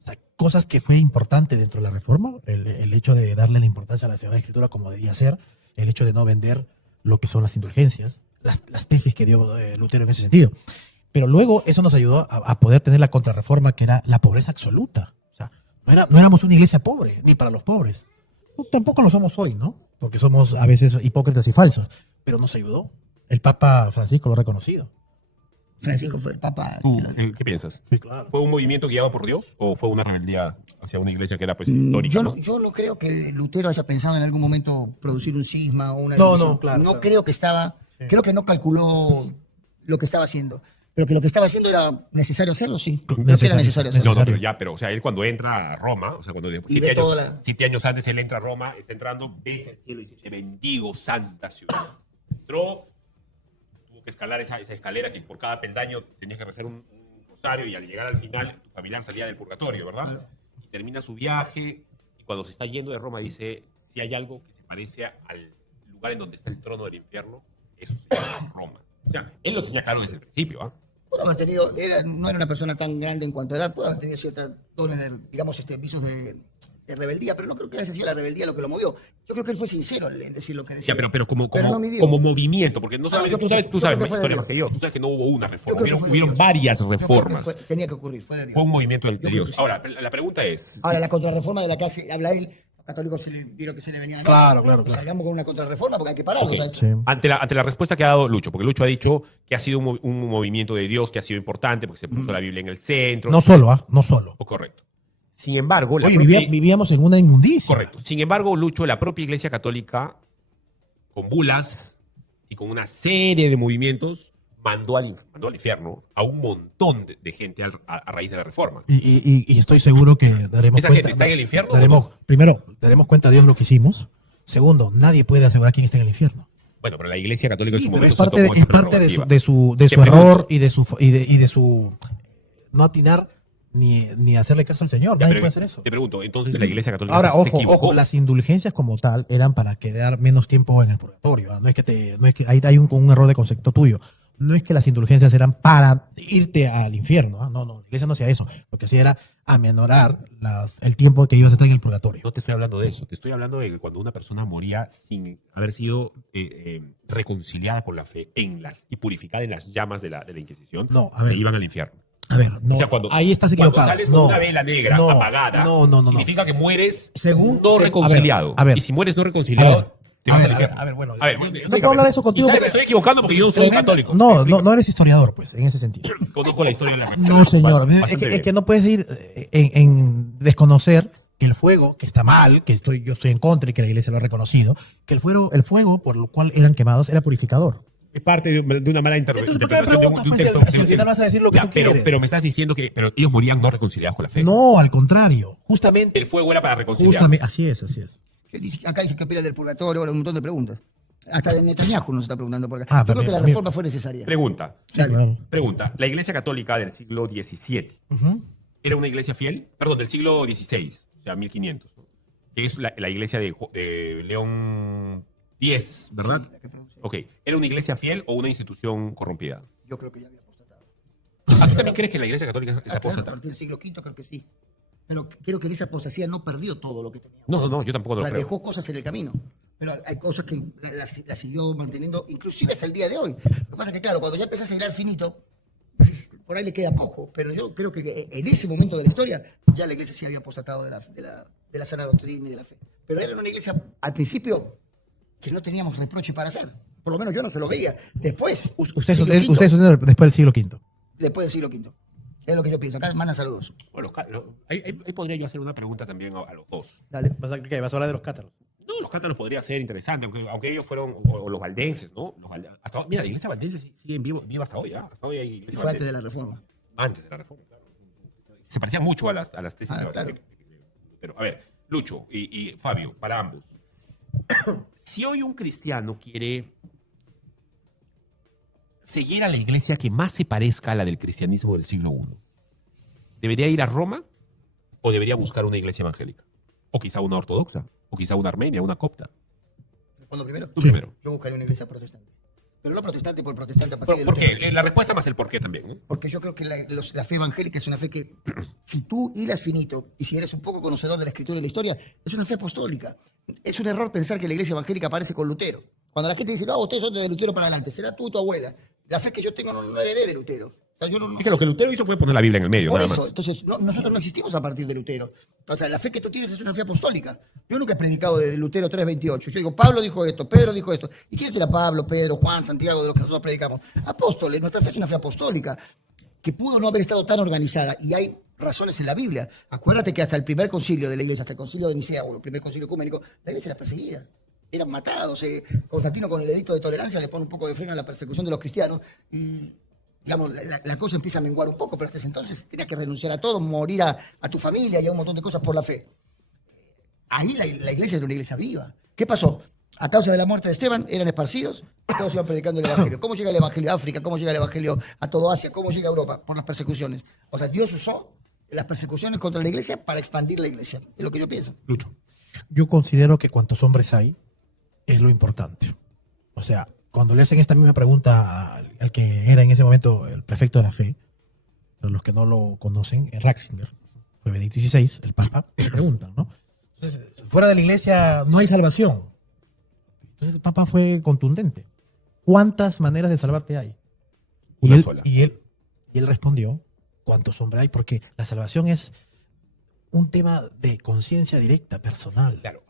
O sea, cosas que fue importante dentro de la reforma, el hecho de darle la importancia a la Sagrada Escritura como debía ser, el hecho de no vender lo que son las indulgencias, las tesis que dio Lutero en ese sentido. Pero luego eso nos ayudó a poder tener la contrarreforma, que era la pobreza absoluta. O sea, no éramos una iglesia pobre, ni para los pobres. Tampoco lo somos hoy, ¿no? Porque somos a veces hipócritas y falsos. Pero nos ayudó. El Papa Francisco lo ha reconocido. Francisco fue el Papa. ¿Qué piensas? Sí, claro. ¿Fue un movimiento guiado por Dios o fue una rebeldía hacia una iglesia que era pues histórica? Yo no creo que Lutero haya pensado en algún momento producir un cisma o una No, división. no, claro, claro. Creo que estaba, creo que no calculó lo que estaba haciendo. Pero que lo que estaba haciendo era necesario hacerlo, sí. Creo que era necesario hacerlo. No, pero o sea, él cuando entra a Roma, o sea, cuando Y ve toda la- 7 años antes él entra a Roma, está entrando, ve el cielo y dice, bendigo santa ciudad. Entró, tuvo que escalar esa escalera que por cada peldaño tenías que rezar un rosario y al llegar al final tu familiar salía del purgatorio, ¿verdad? Claro. Y termina su viaje y cuando se está yendo de Roma dice, si hay algo que se parece al lugar en donde está el trono del infierno, eso se llama Roma. O sea, él lo tenía claro desde el principio, ¿ah? Pudo haber tenido, no era una persona tan grande en cuanto a edad, pudo haber tenido ciertas dones, digamos, visos de rebeldía, pero no creo que haya sido la rebeldía lo que lo movió. Yo creo que él fue sincero en decir lo que decía. Ya, pero como no midió. como movimiento, porque no solamente, yo tú sabes creo que más fue historia de más que yo, tú sabes que no hubo una Yo reforma, creo que fue de hubieron Dios. varias Yo creo que reformas. tenía que ocurrir, fue de Dios. Fue un movimiento de creo Dios. que sí. Ahora, la pregunta es, Ahora, la contrarreforma de la que habla él, los católicos vieron que se le venía a Claro. Salgamos con una contrarreforma porque hay que pararlo. Ok. ¿sabes? Sí. ante la respuesta que ha dado Lucho, porque Lucho ha dicho que ha sido un movimiento de Dios que ha sido importante porque se puso la Biblia en el centro. No solo, no solo. Correcto. Sin embargo, Oye, vivíamos en una inmundicia. Correcto. Sin embargo, Lucho, la propia Iglesia Católica, con bulas y con una serie de movimientos, mandó al infierno a un montón de gente a raíz de la reforma. Y estoy seguro que daremos ¿Esa cuenta. gente está en el infierno Primero, daremos cuenta a Dios lo que hicimos. Segundo, nadie puede asegurar quién está en el infierno. Bueno, pero la Iglesia Católica en su Pero momento es parte, se tomó esa es parte de prerrogativa. su Te error pregunto. y de su no atinar ni hacerle caso al Señor. Ya, Nadie pero puede hacer eso. Te pregunto, entonces la Iglesia Católica Ahora, se equivocó. ojo, las indulgencias como tal eran para quedar menos tiempo en el purgatorio. ¿Ah? No es que hay un error de concepto tuyo. No es que las indulgencias eran para irte al infierno. ¿Ah? No, la iglesia no hacía eso. Lo que hacía era amenorar el tiempo que ibas a estar en el purgatorio. No te estoy hablando de eso, te estoy hablando de que cuando una persona moría sin haber sido reconciliada con la fe y purificada en las llamas de la Inquisición, No, a se ver. iban al infierno. A ver, no, O sea, cuando, ahí estás cuando equivocado. sales con una vela negra apagada, No. significa que mueres Según- no se- reconciliado. a ver. Y si mueres no reconciliado, te vas al infierno. bueno. A ver, yo no explícame. puedo hablar de eso contigo Y sabes que porque- me estoy equivocando porque yo no soy un católico. No eres historiador, pues, en ese sentido. Conozco la historia de la reforma. No, señor. Bastante Es bien. que no puedes ir en desconocer que el fuego, que está mal, que yo estoy en contra y que la iglesia lo ha reconocido, que el fuego por lo cual eran quemados era purificador. Es parte de una mala Entonces, ¿por qué me interpretación preguntas, de un pues, texto. si al final vas a decir lo que tú quieres? Pero me estás diciendo que ellos morían no reconciliados con la fe. No, al contrario. Justamente. El fuego era para reconciliar. Justamente. Así es, así es. Acá dice que pila del purgatorio, ahora un montón de preguntas. Hasta de Netanyahu nos está preguntando por acá. Ah, Yo creo también, que la también. reforma fue necesaria. Pregunta. Dale. Claro. Pregunta. La Iglesia Católica del siglo XVII Ujú. era una iglesia fiel, perdón, del siglo XVI, o sea, 1500, ¿no? Que es la iglesia de León X, ¿verdad? Sí, la que pronunció. Ok. ¿Era una iglesia fiel o una institución corrompida? Yo creo que ya había apostatado. ¿Ah, tú también crees que la iglesia católica es Claro, a apóstata? partir del siglo V creo que sí. Pero creo que en esa apostasía no perdió todo lo que tenía. No, yo tampoco O lo sea, creo. dejó cosas en el camino. Pero hay cosas que las siguió manteniendo, inclusive hasta el día de hoy. Lo que pasa es que, claro, cuando ya empezás a hilar finito, entonces, por ahí le queda poco. Pero yo creo que en ese momento de la historia, ya la iglesia sí había apostatado de la sana doctrina y de la fe. Pero era una iglesia, al principio, que no teníamos reproche para hacer. Por lo menos yo no se lo veía. Después, Ustedes siglo V, después del siglo V. después del siglo V. Es lo que yo pienso. Acá mandan saludos. Bueno, ahí podría yo hacer una pregunta también a los dos. Dale. ¿Vas a hablar de los cátaros? No, los cátaros podría ser interesante, aunque ellos fueron, o los valdenses, ¿no? Mira, la iglesia valdense sigue viva hasta hoy, ¿ah? Hasta hoy hay iglesia Fue antes valdense. de la reforma. Antes de la reforma, claro. Se parecían mucho a las tesis Ah, de claro. Pero, a ver, Lucho y Fabio, para ambos. Si hoy un cristiano quiere seguir a la iglesia que más se parezca a la del cristianismo del siglo I, ¿debería ir a Roma o debería buscar una iglesia evangélica? O quizá una ortodoxa, o quizá una armenia, una copta. ¿Respondo primero? Tú primero. Yo buscaría una iglesia protestante. Pero no protestante por protestante a partir de ¿Por Lutero. qué? La respuesta más el por qué también, ¿no? Porque yo creo que la fe evangélica es una fe que, si tú hilas finito y si eres un poco conocedor de la escritura y la historia, es una fe apostólica. Es un error pensar que la iglesia evangélica aparece con Lutero. Cuando la gente dice, no, ustedes son de Lutero para adelante, será tú y tu abuela. La fe que yo tengo no heredé de Lutero. O sea, yo no, Es que lo que Lutero hizo fue poner la Biblia en el medio, por nada eso, más. entonces, nosotros no existimos a partir de Lutero. O sea, la fe que tú tienes es una fe apostólica. Yo nunca he predicado de Lutero 3:28. Yo digo, Pablo dijo esto, Pedro dijo esto. ¿Y quién será Pablo, Pedro, Juan, Santiago de los que nosotros predicamos? Apóstoles. Nuestra fe es una fe apostólica que pudo no haber estado tan organizada. Y hay razones en la Biblia. Acuérdate que hasta el primer concilio de la iglesia, hasta el concilio de Nicea, o el primer concilio ecuménico, la iglesia era perseguida. Eran matados. Constantino con el edicto de tolerancia le pone un poco de freno a la persecución de los cristianos. Y digamos, la cosa empieza a menguar un poco, pero hasta ese entonces tenías que renunciar a todo, morir a tu familia y a un montón de cosas por la fe. Ahí la iglesia era una iglesia viva. ¿Qué pasó? A causa de la muerte de Esteban, eran esparcidos, todos iban predicando el evangelio. ¿Cómo llega el evangelio a África? ¿Cómo llega el evangelio a todo Asia? ¿Cómo llega a Europa? Por las persecuciones. O sea, Dios usó las persecuciones contra la iglesia para expandir la iglesia. Es lo que yo pienso. Lucho. Yo considero que cuantos hombres hay es lo importante. O sea, cuando le hacen esta misma pregunta al que era en ese momento el prefecto de la fe, para los que no lo conocen, Ratzinger, fue Benedicto XVI, el Papa, se preguntan, ¿no? Entonces, fuera de la iglesia no hay salvación. Entonces el Papa fue contundente. ¿Cuántas maneras de salvarte hay? Una él, sola. y él respondió, ¿cuántos hombres hay? Porque la salvación es un tema de conciencia directa, personal. Claro,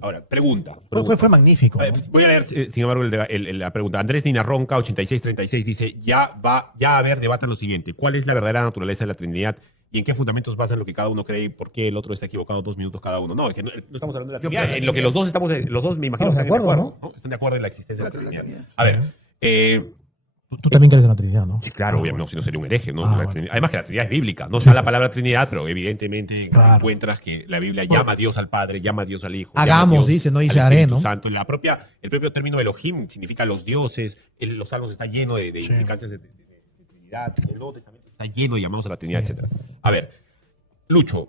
ahora pregunta. Fue magnífico. A ver, ¿no? voy a leer, sin embargo, la pregunta. Andrés Nina Ronca, 8636, dice, ya va a haber debate en lo siguiente. ¿Cuál es la verdadera naturaleza de la Trinidad y en qué fundamentos basan lo que cada uno cree y por qué el otro está equivocado 2 minutos cada uno? No, es que no estamos hablando de la Trinidad. creo que En lo que los dos me imagino, Estamos de están de acuerdo, acuerdo, ¿no? Están de acuerdo en la existencia de la Yo creo en la Trinidad. Trinidad. A ver, Tú también crees en la Trinidad, ¿no? sí, claro, obviamente, no, si no sería un hereje, ¿no? Ah, La bueno. Trinidad- Además que la Trinidad es bíblica. No está la palabra Trinidad, pero evidentemente Claro. encuentras que la Biblia llama a Dios al Padre, llama a Dios al Hijo. Hagamos, llama a Dios dice, no dice al haré, Espíritu ¿no? Santo. El propio término Elohim significa los dioses. Los salmos está lleno de Sí. implicancias de Trinidad. El Nuevo Testamento está lleno de llamados a la Trinidad, etc. A ver, Lucho,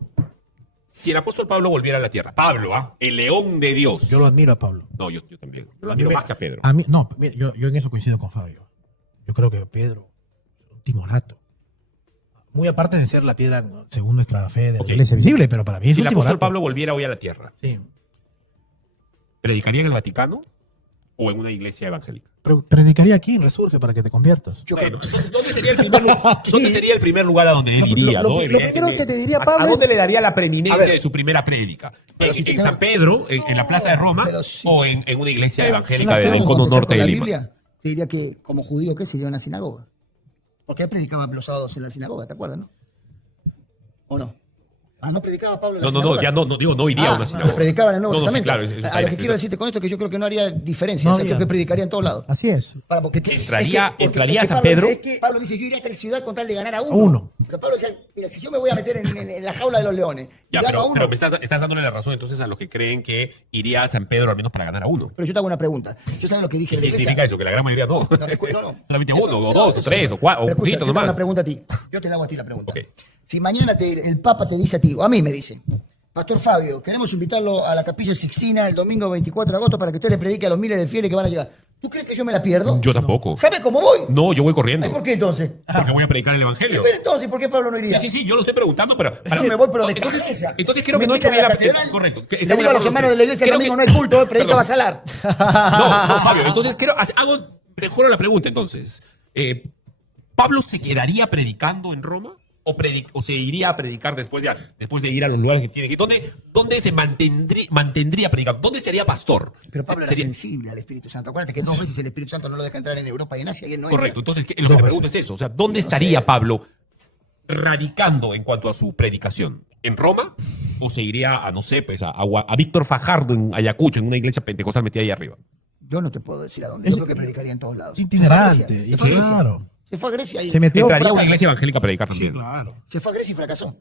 si el apóstol Pablo volviera a la tierra, Pablo, el león de Dios. Yo lo admiro a Pablo. No, yo también. Yo lo admiro más que a Pedro. A mí, no, mira, yo en eso coincido con Fabio. Yo creo que Pedro, un timorato. Muy aparte de ser la piedra, según nuestra fe, de la Ok. iglesia visible, pero para mí es Si un el apóstol timorato. Pablo volviera hoy a la tierra, Sí. ¿predicaría en el Vaticano o en una iglesia evangélica? Pero predicaría aquí en Resurge para que te conviertas. Yo Bueno, creo- entonces, ¿dónde sería el primer lugar a donde él iría? Lo ¿no? primero Evidentemente. que te diría, ¿A Pablo, dónde es- le daría la preeminencia A ver. de su primera prédica? Pero ¿En, si te en quedas- San Pedro, en la Plaza de Roma, pero sí. o en una iglesia Si evangélica no del tengo cono contacto norte con de la Lima? Biblia, te diría que como judío, ¿qué sería una sinagoga? Porque él predicaba los sábados en la sinagoga, ¿te acuerdas, no? ¿O no? Ah, ¿no predicaba Pablo en la No, sinagoga? ya no, digo, no iría a una sinagoga. Predicaba en el Nuevo No, sí, Testamento. claro, eso está A lo que bien. quiero decirte con esto es que yo creo que no haría diferencia. No O sea, creo había. que predicaría en todos lados. Así es. Porque Entraría a San Pablo Pedro. dice, Pablo dice, yo iría a tal ciudad con tal de ganar a uno. Uno. O sea, Pablo decía, mira, si yo me voy a meter en la jaula de los leones y Ya, gano a pero, uno. pero me estás dándole la razón entonces a los que creen que iría a San Pedro al menos para ganar a uno. Pero yo te hago una pregunta. ¿Yo sabes lo que dije ¿Qué de la iglesia? significa eso? Que la gran mayoría no. No. Solamente Eso- uno, o no, dos, o eso tres, no. o cuatro, o Pero un escucha, poquito yo te hago una nomás. pregunta a ti. Yo te la hago a ti la pregunta. Ok. Si mañana el Papa te dice a ti, o a mí me dice, Pastor Fabio, queremos invitarlo a la Capilla Sixtina el domingo 24 de agosto para que usted le predique a los miles de fieles que van a llegar. ¿Tú crees que yo me la pierdo? Yo tampoco. ¿Sabe cómo voy? No, yo voy corriendo. Ay, ¿por qué entonces? Porque voy a predicar el evangelio. Pero entonces, ¿por qué Pablo no iría? Sí, yo lo estoy preguntando, pero. Yo me voy, pero de entonces, cabeza. entonces creo que Me no he hecho invitan bien a la. catedral. Correcto. Le digo a los hermanos de la iglesia el Creo domingo, que- no hay culto, predica Perdón. Basalar. No, Fabio, entonces mejoro la pregunta entonces. ¿Pablo se quedaría predicando en Roma? ¿O se iría a predicar después de ir a los lugares que tiene que ir? ¿Dónde se mantendría predicando? ¿Dónde sería pastor? Pero Pablo era Sería- sensible al Espíritu Santo. Acuérdate que 2 veces el Espíritu Santo no lo deja entrar en Europa y en Asia y él no Correcto, entra. entonces lo que te pregunto es eso. O sea, ¿dónde estaría Pablo radicando en cuanto a su predicación? ¿En Roma? ¿O se iría a, no sé, pues a Víctor Fajardo en Ayacucho, en una iglesia pentecostal metida ahí arriba? Yo no te puedo decir a dónde. Yo creo que predicaría en todos lados. Itinerante. Se fue a Grecia. Claro. Se fue a Grecia y Se metió Entraría a una fracasó. iglesia evangélica a predicar Sí, también. claro. Se fue a Grecia y fracasó.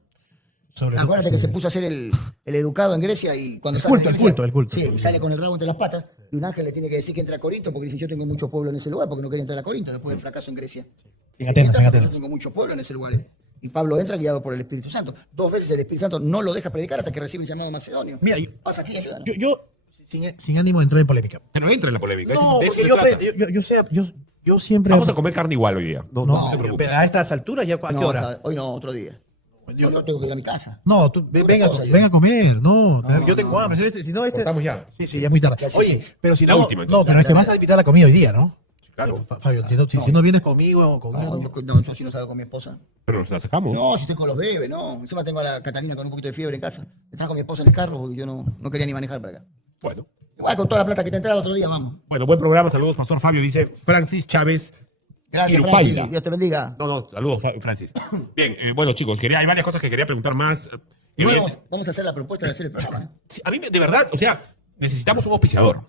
Sobre todo, Acuérdate que sí. se puso a hacer el educado en Grecia y cuando El sale culto, de el Grecia- culto, el culto. Sí, y sale con el rabo entre las patas y un ángel le tiene que decir que entra a Corinto porque dice yo tengo mucho pueblo en ese lugar porque no quería entrar a Corinto después del fracaso en Grecia. En Atenas, Entra en porque Atenas. Yo tengo mucho pueblo en ese lugar. Y Pablo entra guiado por el Espíritu Santo. 2 veces el Espíritu Santo no lo deja predicar hasta que recibe el llamado macedonio. Mira, Pasa aquí y ayuda. yo sin ánimo de entrar en polémica. Pero entra en la polémica. No, de eso porque se yo, trata. yo siempre. Vamos a comer carne igual hoy día. No, No, te preocupes. pero a estas alturas, ¿ya a qué No, hora? hoy no, otro día. Yo tengo que ir a mi casa. No, tú venga a comer. No, yo tengo hambre. Si no, Cortamos ya. Sí, ya es muy tarde. Ya, sí, Oye, sí. pero si La no. última, No, entonces. pero es que vas a invitar a la comida hoy día, ¿no? Claro. Fabio, si no vienes conmigo, con uno. No, yo si no salgo con mi esposa. Pero nos la sacamos. No, si estoy con los bebés, no. Encima tengo a la Catalina con un poquito de fiebre en casa. Me trajo mi esposa en el carro porque yo no quería ni manejar para acá. Bueno. Igual con toda la plata que te entraba otro día, vamos. Bueno, buen programa. Saludos, Pastor Fabio. Dice Francis Chávez. Gracias, Irupaila. Francis. Dios te bendiga. No, saludos, Francis. Bien, bueno, chicos, hay varias cosas que quería preguntar más. Bueno, vamos a hacer la propuesta de hacer el programa. Sí, a mí, de verdad, o sea, necesitamos un auspiciador.